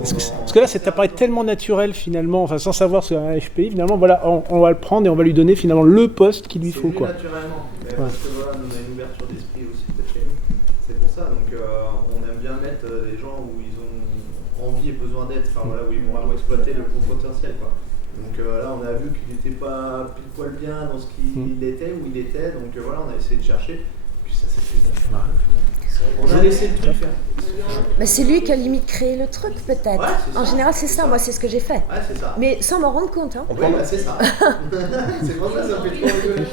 Parce que là, ça paraît tellement naturel finalement, enfin sans savoir ce qu'est un HPI, finalement, voilà, on va le prendre et on va lui donner finalement le poste qu'il lui faut, quoi. Naturellement, mais parce que voilà, nous on a une ouverture d'esprit aussi peut-être chez nous. C'est pour ça, donc on aime bien mettre des gens où ils ont envie et besoin d'être, enfin voilà, où ils vont vraiment exploiter le potentiel, quoi. Donc là, on a vu qu'il n'était pas pile poil bien dans ce qu'il était, où il était, donc voilà, on a essayé de chercher, puis ça s'est fait naturellement. On a laissé le truc faire. Mais c'est lui qui a limite créé le truc, peut-être. Ouais, en général, c'est ça. Moi, c'est ce que j'ai fait. Ouais, c'est ça. Mais sans m'en rendre compte. Hein. Oui, bah, c'est ça. C'est pour ça que ça me fait trop rigoler.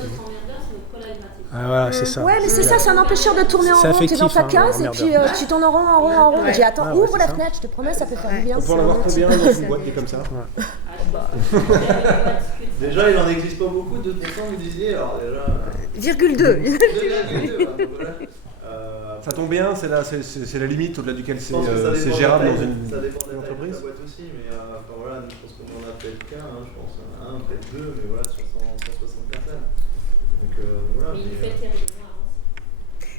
Ah voilà, c'est ça. Ouais, mais c'est ça, c'est un empêcheur de tourner en rond. Tu es dans ta case et puis tu tournes en rond. J'ai attends, ouvre la fenêtre, je te promets, ça peut faire du bien. On peut en avoir combien dans une boîte qui est comme ça? Déjà, il n'en existe pas beaucoup, 2%, vous disiez. Alors déjà. 2,2. Ça tombe bien, c'est la limite au-delà duquel c'est gérable dans une entreprise. Ça dépend de la entreprise. boîte aussi, mais voilà, je pense qu'on en a peut-être qu'un, je pense, un, peut-être deux, mais voilà, sur 160 personnes. Donc voilà. Mais il fait terriblement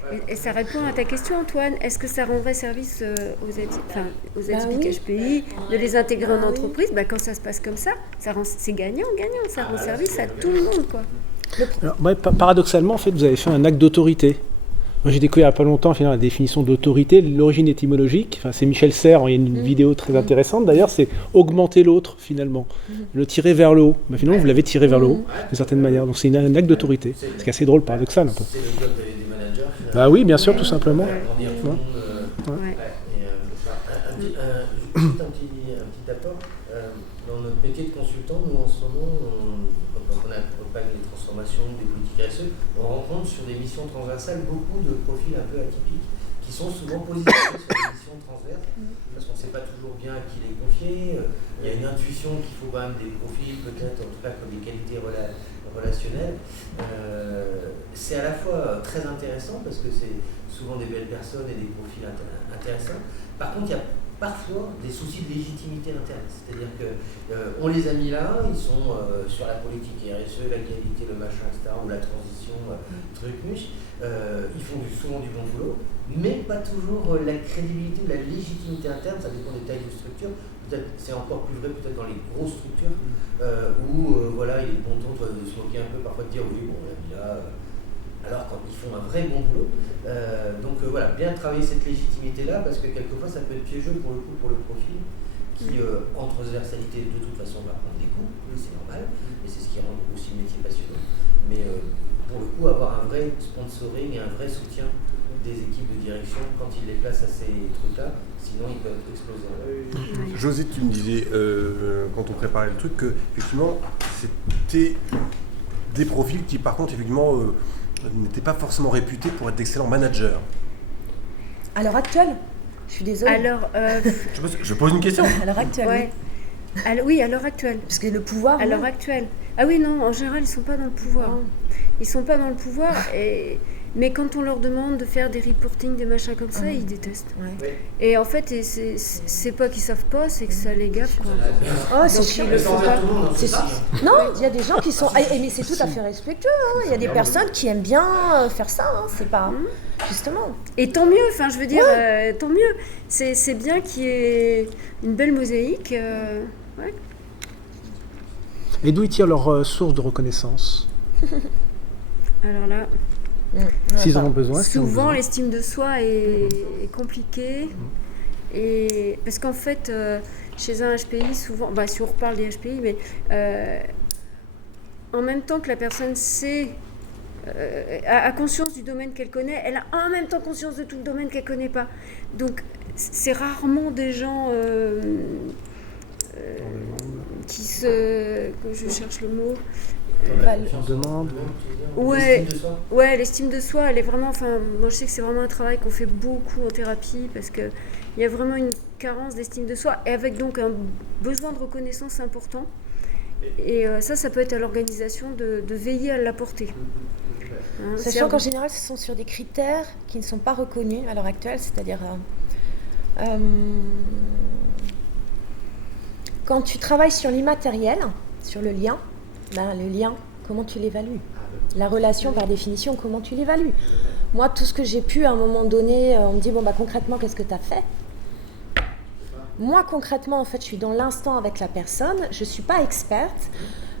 avancer. Et ça répond à ta question, Antoine. Est-ce que ça rendrait service aux atypiques HPI de les intégrer en entreprise? Quand ça se passe comme ça, c'est gagnant, ça rend service à tout le monde, quoi. Alors, paradoxalement, en fait, vous avez fait un acte d'autorité. Moi, j'ai découvert il n'y a pas longtemps la définition d'autorité, l'origine étymologique. Enfin, c'est Michel Serres, il y a une vidéo très intéressante d'ailleurs, c'est augmenter l'autre finalement, le tirer vers le haut. Finalement, vous l'avez tiré vers le haut d'une certaine manière. Donc c'est un acte d'autorité. C'est assez drôle, paradoxal un peu. C'est le job des managers. Bah oui, bien sûr, tout simplement. Juste un petit apport. Dans notre métier de consultant, nous en ce moment, quand on accompagne les transformations des politiques RSE, on rencontre sur des missions transversales beaucoup de profils un peu atypiques qui sont souvent positionnés sur des missions transverses parce qu'on ne sait pas toujours bien à qui les confier. Il y a une intuition qu'il faut quand même des profils, peut-être en tout cas comme des qualités relationnelles. C'est à la fois très intéressant parce que c'est souvent des belles personnes et des profils intéressants. Par contre, il y a parfois des soucis de légitimité interne, c'est-à-dire qu'on les a mis là, ils sont sur la politique RSE, la qualité, le machin, etc., ou la transition, truc-muche, ils font souvent du bon boulot, mais pas toujours la crédibilité ou la légitimité interne, ça dépend des tailles de structure, peut-être c'est encore plus vrai peut-être dans les grosses structures, où voilà, il est bon ton de se moquer un peu, parfois de dire oui, bon, on l'a mis là, alors quand ils font un vrai bon boulot. Donc voilà, bien travailler cette légitimité-là, parce que quelquefois ça peut être piégeux pour le profil, qui en transversalité de toute façon va prendre des coups, c'est normal, et c'est ce qui rend aussi le métier passionnant. Mais pour le coup, avoir un vrai sponsoring et un vrai soutien des équipes de direction quand ils les placent à ces trucs-là, sinon ils peuvent exploser. José, tu me disais quand on préparait le truc que effectivement c'était des profils qui par contre effectivement n'étaient pas forcément réputés pour être d'excellents managers. À l'heure actuelle, je suis désolée. Alors, Je pose une question. À l'heure actuelle, ouais. Oui, à l'heure actuelle. parce que le pouvoir. À l'heure actuelle. Ah oui, non, en général, ils sont pas dans le pouvoir. Non. Ils sont pas dans le pouvoir, mais quand on leur demande de faire des reporting, des machins comme ça, ils détestent. Ouais. Et en fait, c'est pas qu'ils savent pas, c'est que ça les gaffe, quoi. Oh, c'est Donc, chiant. ils le font pas. C'est ça. Non, il y a des gens qui sont. Mais c'est tout à fait respectueux. Hein. Il y a des personnes qui aiment bien faire ça. Hein. C'est pas. Justement. Et tant mieux, enfin, je veux dire, tant mieux. C'est bien qu'il y ait une belle mosaïque. Ouais. Et d'où ils tirent leur source de reconnaissance? Alors là, S'ils en ont besoin. s'ils en ont souvent, besoin. l'estime de soi est compliquée. Et parce qu'en fait, chez un HPI, souvent, si on reparle des HPI, mais en même temps que la personne sait, a conscience du domaine qu'elle connaît, elle a en même temps conscience de tout le domaine qu'elle ne connaît pas. Donc, c'est rarement des gens qui se... Je cherche le mot. On demande. Ouais. L'estime de soi. Ouais, l'estime de soi, elle est vraiment... Enfin, moi, je sais que c'est vraiment un travail qu'on fait beaucoup en thérapie parce qu'il y a vraiment une carence d'estime de soi et avec donc un besoin de reconnaissance important. Et ça peut être à l'organisation de veiller à l'apporter. Hein, Sachant qu'en général, ce sont sur des critères qui ne sont pas reconnus à l'heure actuelle, c'est-à-dire quand tu travailles sur l'immatériel, sur le lien, le lien, comment tu l'évalues? La relation, par définition, comment tu l'évalues? Moi, tout ce que j'ai pu, à un moment donné, on me dit, concrètement, qu'est-ce que tu as fait? Moi, concrètement, en fait, je suis dans l'instant avec la personne, je ne suis pas experte,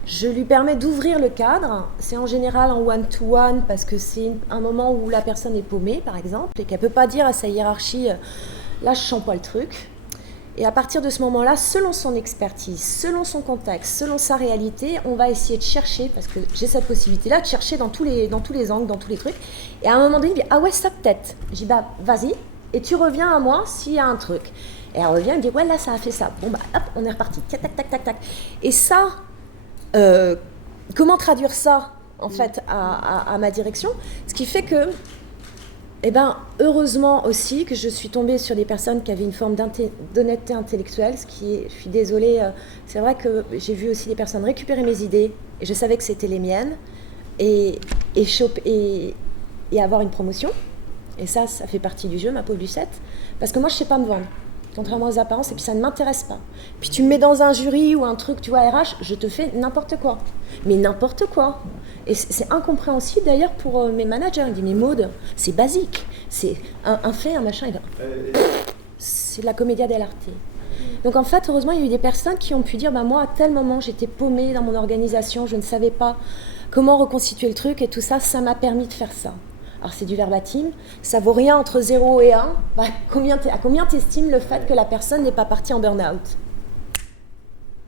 je lui permets d'ouvrir le cadre, c'est en général en one-to-one, parce que c'est un moment où la personne est paumée, par exemple, et qu'elle ne peut pas dire à sa hiérarchie, là, je sens pas le truc. Et à partir de ce moment-là, selon son expertise, selon son contexte, selon sa réalité, on va essayer de chercher, parce que j'ai cette possibilité-là, de chercher dans tous les angles, dans tous les trucs. Et à un moment donné, il dit, ah ouais, ça peut-être. Je dis, vas-y, et tu reviens à moi s'il y a un truc. Et elle revient, elle me dit, ouais, là, ça a fait ça. Bon, hop, on est reparti. Tac, tac, tac, tac, tac. Et ça, comment traduire ça, en fait, à ma direction? Ce qui fait que, heureusement aussi que je suis tombée sur des personnes qui avaient une forme d'honnêteté intellectuelle, je suis désolée, c'est vrai que j'ai vu aussi des personnes récupérer mes idées, et je savais que c'était les miennes, et avoir une promotion. Et ça fait partie du jeu, ma peau Lucette, parce que moi, je ne sais pas me vendre, contrairement aux apparences, et puis ça ne m'intéresse pas. Puis tu me mets dans un jury ou un truc, tu vois, RH, je te fais n'importe quoi. Mais n'importe quoi. Et c'est incompréhensible d'ailleurs pour mes managers. Ils disent, mais Maud, c'est basique. C'est un fait, un machin. C'est de la commedia dell'arte. Donc en fait, heureusement, il y a eu des personnes qui ont pu dire, moi, à tel moment, j'étais paumée dans mon organisation, je ne savais pas comment reconstituer le truc, et tout ça, ça m'a permis de faire ça. Alors c'est du verbatim, ça vaut rien entre 0 et 1. À combien t'estimes le fait que la personne n'est pas partie en burn-out?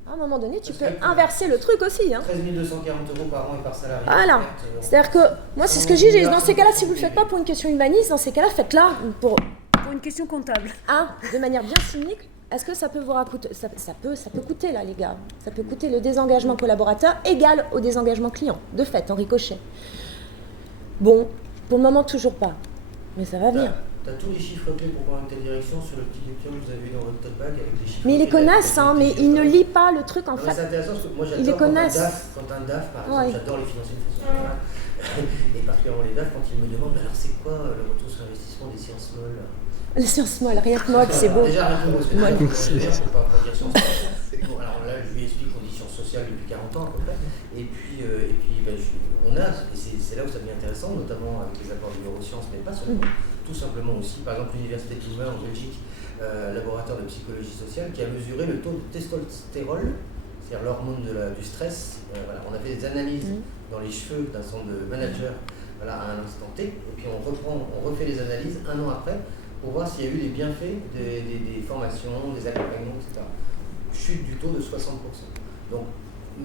À un moment donné, tu peux inverser le truc aussi. 13 240 € par an et par salarié. Voilà. C'est-à-dire que, moi, c'est ce que je dis, dans ces cas-là, si vous ne le faites pas pour une question humaniste, dans ces cas-là, faites-la pour une question comptable. De manière bien cynique. Est-ce que ça peut vous coûter ça peut coûter, là, les gars. Ça peut coûter le désengagement collaborateur égal au désengagement client, de fait, en ricochet. Bon, pour le moment, toujours pas. Mais ça va venir. T'as tous les chiffres clés pour convaincre ta direction sur le petit diplôme que vous avez dans votre tote bag avec les chiffres. Mais ils les connaissent, mais ils ne lisent pas le truc en fait. C'est intéressant parce que moi ils les connaissent. Quand un DAF, par exemple, j'adore les financiers de façon générale, et particulièrement les DAF, quand ils me demandent alors c'est quoi le retour sur investissement des sciences molles? Les sciences molles, rien que molle, c'est beau. Déjà, rien que molle, parce que déjà, on peut pas dire sciences molles. Bon, alors là, je lui explique qu'on dit sciences sociales depuis 40 ans à peu près. Et puis on a, et c'est là où ça devient intéressant, notamment avec les apports de neurosciences, mais pas seulement. Tout simplement aussi, par exemple l'université de Louvain en Belgique, laboratoire de psychologie sociale, qui a mesuré le taux de testostérone, c'est-à-dire l'hormone du stress. On a fait des analyses dans les cheveux d'un certain nombre de managers voilà, à un instant T, et puis on refait les analyses un an après pour voir s'il y a eu des bienfaits des formations, des accompagnements, etc. Chute du taux de 60%. Donc,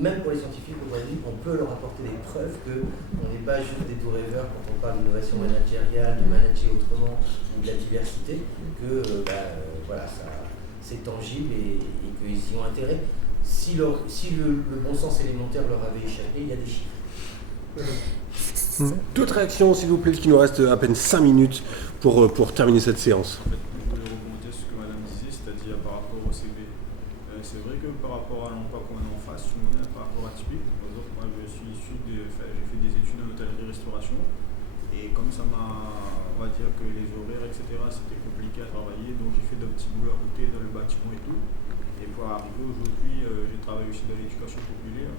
même pour les scientifiques aujourd'hui, on peut leur apporter des preuves qu'on n'est pas juste des doux rêveurs quand on parle d'innovation managériale, de manager autrement ou de la diversité, que voilà, c'est tangible et qu'ils y ont intérêt. Si le bon sens élémentaire leur avait échappé, il y a des chiffres. Toute réaction, s'il vous plaît, qu'il nous reste à peine 5 minutes pour terminer cette séance. En fait, je voulais rebondir sur ce que madame disait, c'est-à-dire par rapport au CV. C'est vrai que par rapport à l'emploi qu'on a en face, tout le monde est par rapport atypique. Par exemple, moi je suis issu j'ai fait des études en hôtellerie-restauration et comme ça on va dire que les horaires, etc., c'était compliqué à travailler, donc j'ai fait de petits boulots à côté dans le bâtiment et tout. Et pour arriver aujourd'hui, j'ai travaillé aussi dans l'éducation populaire,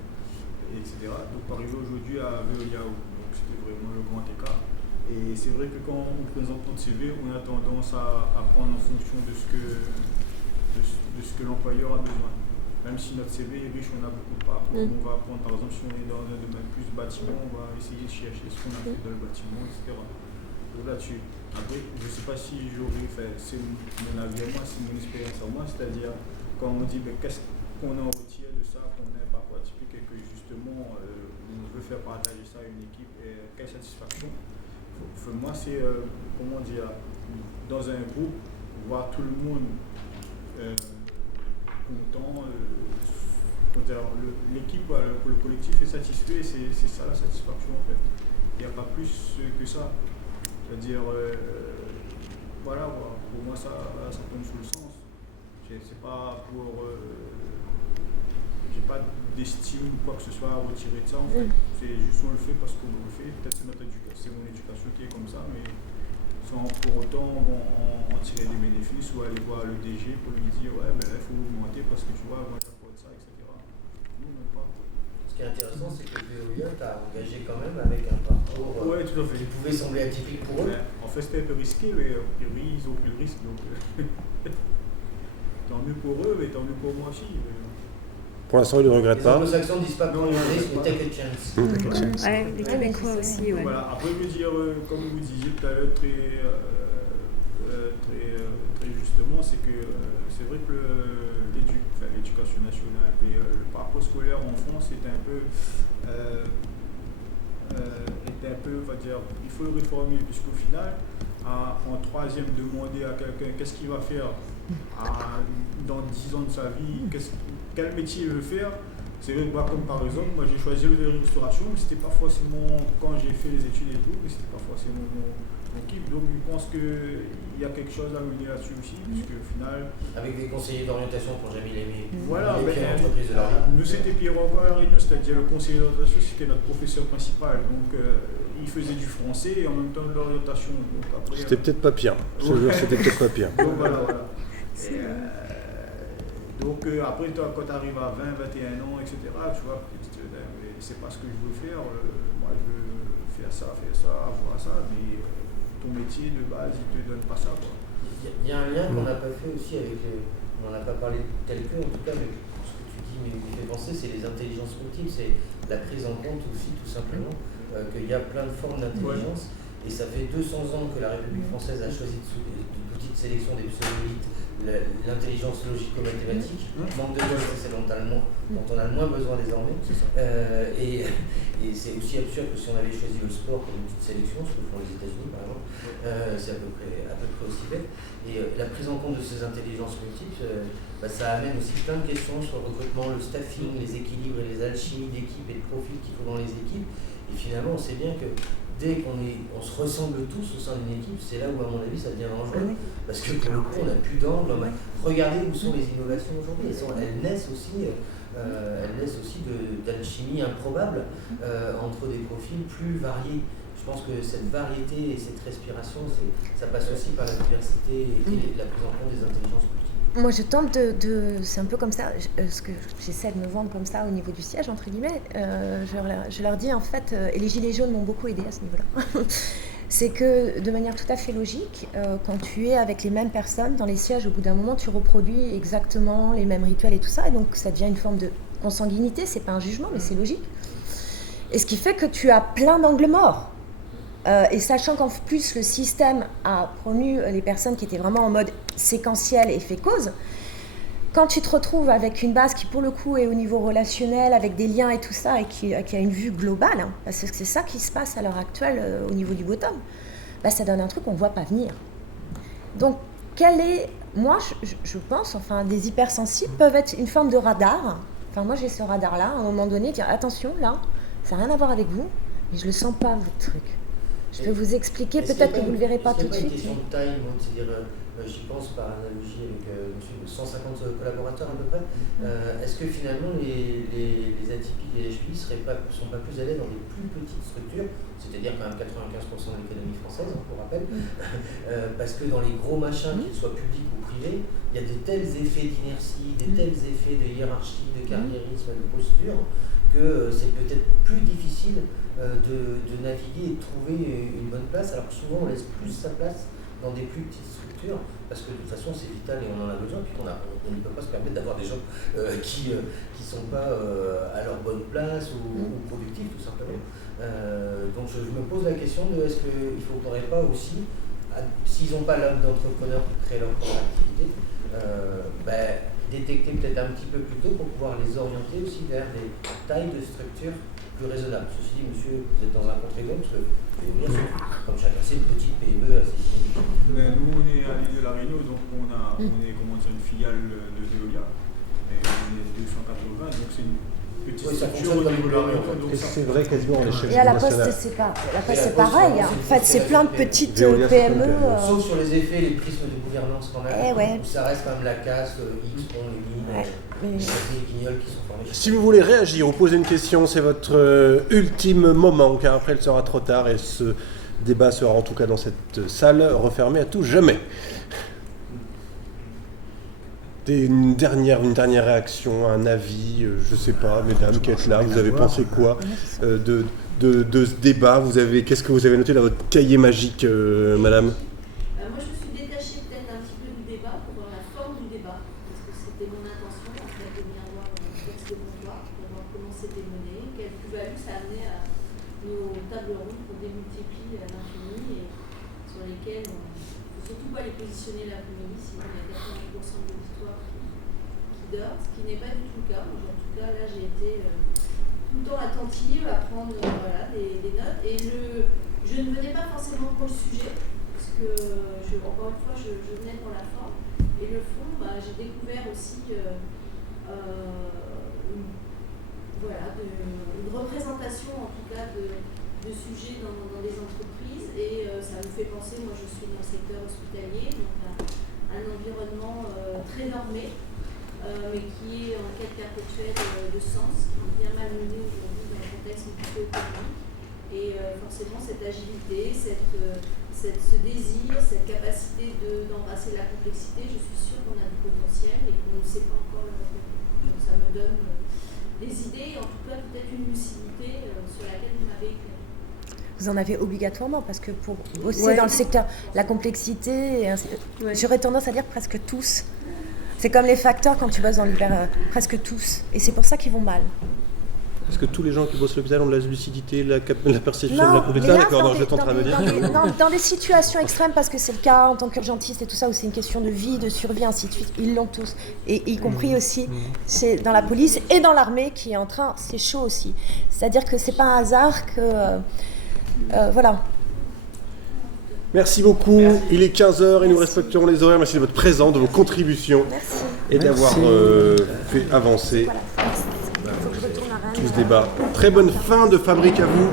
etc. Donc pour arriver aujourd'hui à Veolia, donc c'était vraiment le grand écart. Et c'est vrai que quand on présente notre CV, on a tendance à prendre en fonction de ce que l'employeur a besoin. Même si notre CV est riche, on a beaucoup de parcours. On va apprendre, par exemple, si on est dans un domaine plus bâtiment, on va essayer de chercher ce qu'on a fait dans le bâtiment, etc. Donc là-dessus. Après, je ne sais pas si j'aurais fait, c'est mon avis à moi, c'est mon expérience à moi, c'est-à-dire quand on dit qu'est-ce qu'on en retire de ça, qu'on est parfois atypique et que justement on veut faire partager ça à une équipe, et quelle satisfaction. Moi, c'est, comment dire, dans un groupe, voir tout le monde content, l'équipe, le collectif est satisfait, c'est ça la satisfaction en fait. Il n'y a pas plus que ça. C'est-à-dire, voilà, pour moi ça tombe sous le sens. C'est pas pour. J'ai pas d'estime ou quoi que ce soit à retirer de ça en fait. C'est juste on le fait parce qu'on le fait. Peut-être c'est mon éducation qui est comme ça, mais sans pour autant en tirer des bénéfices ou aller voir le DG pour lui dire ouais, il faut augmenter parce que tu vois, moi j'apporte ça, etc. Non, même pas. Ce qui est intéressant, c'est que Veolia t'a engagé quand même avec un parcours tout à fait. qui pouvait sembler atypique pour eux. En fait, c'était un peu risqué, mais ils ont pris le risque, donc tant mieux pour eux, mais tant mieux pour moi aussi. Pour l'instant, ils ne regrettent pas. Les anglo-saxons ne disent pas prendre un risque, mais take a chance. Ouais, les Québécois aussi, ouais. Voilà. Après, je veux dire, comme vous disiez tout à l'heure, très justement, c'est que c'est vrai que l'éducation nationale et le parcours scolaire en France était un peu, on va dire, il faut le réformer, puisqu'au final, en troisième, demander à quelqu'un qu'est-ce qu'il va faire dans 10 ans de sa vie, quel métier il veut faire. C'est vrai que moi, comme par exemple, moi j'ai choisi le restauration, mais c'était pas forcément quand j'ai fait les études et tout, mais c'était pas forcément mon kiff. Donc je pense qu'il y a quelque chose à mener là-dessus aussi, puisque au final. Avec des conseillers d'orientation pour jamais l'aimer. Voilà, nous c'était pire encore à la Réunion, c'est-à-dire le conseiller d'orientation c'était notre professeur principal. Donc il faisait du français et en même temps de l'orientation. C'était peut-être pas pire. C'était peut-être pas pire. Donc voilà. Donc après, toi, quand tu arrives à 20, 21 ans, etc., tu vois, c'est pas ce que je veux faire. Moi, je veux faire ça, avoir ça, mais ton métier de base, il te donne pas ça, quoi. Il y a un lien qu'on n'a pas fait aussi avec, on n'en a pas parlé tel que, en tout cas, mais ce que tu dis, mais me fait penser, c'est les intelligences multiples, c'est la prise en compte aussi, tout simplement, qu'il y a plein de formes d'intelligence, et ça fait 200 ans que la République française a choisi de petite sélection des pseudonymes, l'intelligence logico-mathématique, manque de bol, c'est dont on a le moins besoin désormais. Et c'est aussi absurde que si on avait choisi le sport comme une petite sélection, ce que font les États-Unis par exemple, c'est à peu près aussi bête. Et la prise en compte de ces intelligences multiples, ça amène aussi plein de questions sur le recrutement, le staffing, les équilibres et les alchimies d'équipes et de profils qu'il faut dans les équipes. Et finalement, on sait bien que dès qu'on se ressemble tous au sein d'une équipe, c'est là où, à mon avis, ça devient dangereux. Parce que pour le coup, on n'a plus d'angle. Regardez où sont les innovations aujourd'hui. Elles naissent aussi d'alchimie improbable entre des profils plus variés. Je pense que cette variété et cette respiration, ça passe aussi par la diversité et la prise en compte des intelligences multiples. Moi, je tente c'est un peu comme ça, ce que j'essaie de me vendre comme ça au niveau du siège, entre guillemets. Je leur dis, en fait, et les Gilets jaunes m'ont beaucoup aidé à ce niveau-là, c'est que de manière tout à fait logique, quand tu es avec les mêmes personnes dans les sièges, au bout d'un moment, tu reproduis exactement les mêmes rituels et tout ça, et donc ça devient une forme de consanguinité, c'est pas un jugement, mais c'est logique. Et ce qui fait que tu as plein d'angles morts. Et sachant qu'en plus le système a promu les personnes qui étaient vraiment en mode séquentiel et effet-cause, quand tu te retrouves avec une base qui pour le coup est au niveau relationnel, avec des liens et tout ça, et qui a une vue globale, hein, parce que c'est ça qui se passe à l'heure actuelle au niveau du bottom, bah, ça donne un truc qu'on ne voit pas venir. Donc, moi je pense, enfin, des hypersensibles peuvent être une forme de radar. Enfin, moi j'ai ce radar-là, à un moment donné, dire attention, là, ça n'a rien à voir avec vous, mais je le sens pas, votre truc. Je peux vous expliquer, peut-être que vous ne le verrez pas tout de suite. C'est une question de taille, c'est-à-dire, j'y pense par analogie avec 150 collaborateurs à peu près. Est-ce que finalement les atypiques et les HPI ne sont pas plus à l'aise dans des plus petites structures, c'est-à-dire quand même 95% de l'économie française, hein, pour rappel, parce que dans les gros machins, qu'ils soient publics ou privés, il y a de tels effets d'inertie, des tels effets de hiérarchie, de carriérisme, de posture, que c'est peut-être plus difficile de naviguer et de trouver une bonne place, alors que souvent on laisse plus sa place dans des plus petites structures, parce que de toute façon c'est vital et on en a besoin, puis on ne peut pas se permettre d'avoir des gens qui ne sont pas à leur bonne place ou productifs tout simplement. Donc je me pose la question de est-ce qu'il ne faudrait pas aussi, s'ils n'ont pas l'âme d'entrepreneur pour créer leur propre activité, détecter peut-être un petit peu plus tôt pour pouvoir les orienter aussi vers des tailles de structures plus raisonnables. Ceci dit, monsieur, vous êtes dans un contre-exemple, parce que comme chacun sait, une petite PME assez significative. Mais nous, on est à l'île de la Réunion, donc on est comment dire, une filiale de Veolia. Et on est 280, donc c'est une petite structure au niveau de la Réunion. C'est vrai quasiment à l'échelle Et à la nationale. Poste, c'est pareil. En fait, c'est plein de petites PME. Sauf sur les effets, les prismes de gouvernance quand même. Ouais. Où ça reste quand même la casse, X, bon, les mines, les guignols qui sont formés. Si vous voulez réagir ou poser une question, c'est votre ultime moment, car après il sera trop tard et ce débat sera en tout cas dans cette salle refermée à tout jamais. Une dernière réaction, un avis, je sais pas, mesdames qui êtes là, vous avez pensé quoi de ce débat? Qu'est-ce que vous avez noté dans votre cahier magique, madame? Moi, je me suis détachée peut-être un petit peu du débat pour voir la forme du débat, parce que c'était mon intention en fait de venir voir le texte de bonsoir, pour voir comment c'était mené, quelle plus-value ça amenait à nos tables rondes qu'on démultiplie à l'infini et sur lesquelles on ne faut surtout pas les positionner l'après-midi, sinon il y a 80% de l'auditoire qui dort, ce qui n'est pas du tout le cas. En tout cas, là, j'ai été tout le temps attentive à prendre des notes et je ne venais pas forcément pour le sujet. Parce que, encore une fois, je venais pour la forme. Et le fond, j'ai découvert aussi une représentation, en tout cas, de sujets dans des entreprises. Et ça me fait penser, moi je suis dans le secteur hospitalier, donc un environnement très normé, mais qui est en quête perpétuelle de sens, qui est bien malmené aujourd'hui dans le contexte économique. Et forcément, cette agilité, ce désir, cette capacité d'embrasser la complexité, je suis sûre qu'on a du potentiel et qu'on ne sait pas encore le reconnaître. Donc ça me donne des idées, en tout cas peut-être une lucidité sur laquelle vous m'avez éclairé. Vous en avez obligatoirement, parce que pour bosser dans le secteur, la complexité, j'aurais tendance à dire presque tous. C'est comme les facteurs quand tu bosses dans l'hyper, presque tous. Et c'est pour ça qu'ils vont mal. Est-ce que tous les gens qui bossent à l'hôpital ont de la lucidité, la perception de la complexité? D'accord, je t'entends de dire. Dans des situations extrêmes, parce que c'est le cas en tant qu'urgentiste et tout ça, où c'est une question de vie, de survie, ainsi de suite, ils l'ont tous. Et y compris aussi, c'est dans la police et dans l'armée qui est en train, c'est chaud aussi. C'est-à-dire que c'est pas un hasard que... voilà. Merci beaucoup. Il est 15h et nous respecterons les horaires. Merci de votre présence, de vos contributions. Merci. Et d'avoir fait avancer tout ce débat. Très bonne fin de fabrique à vous.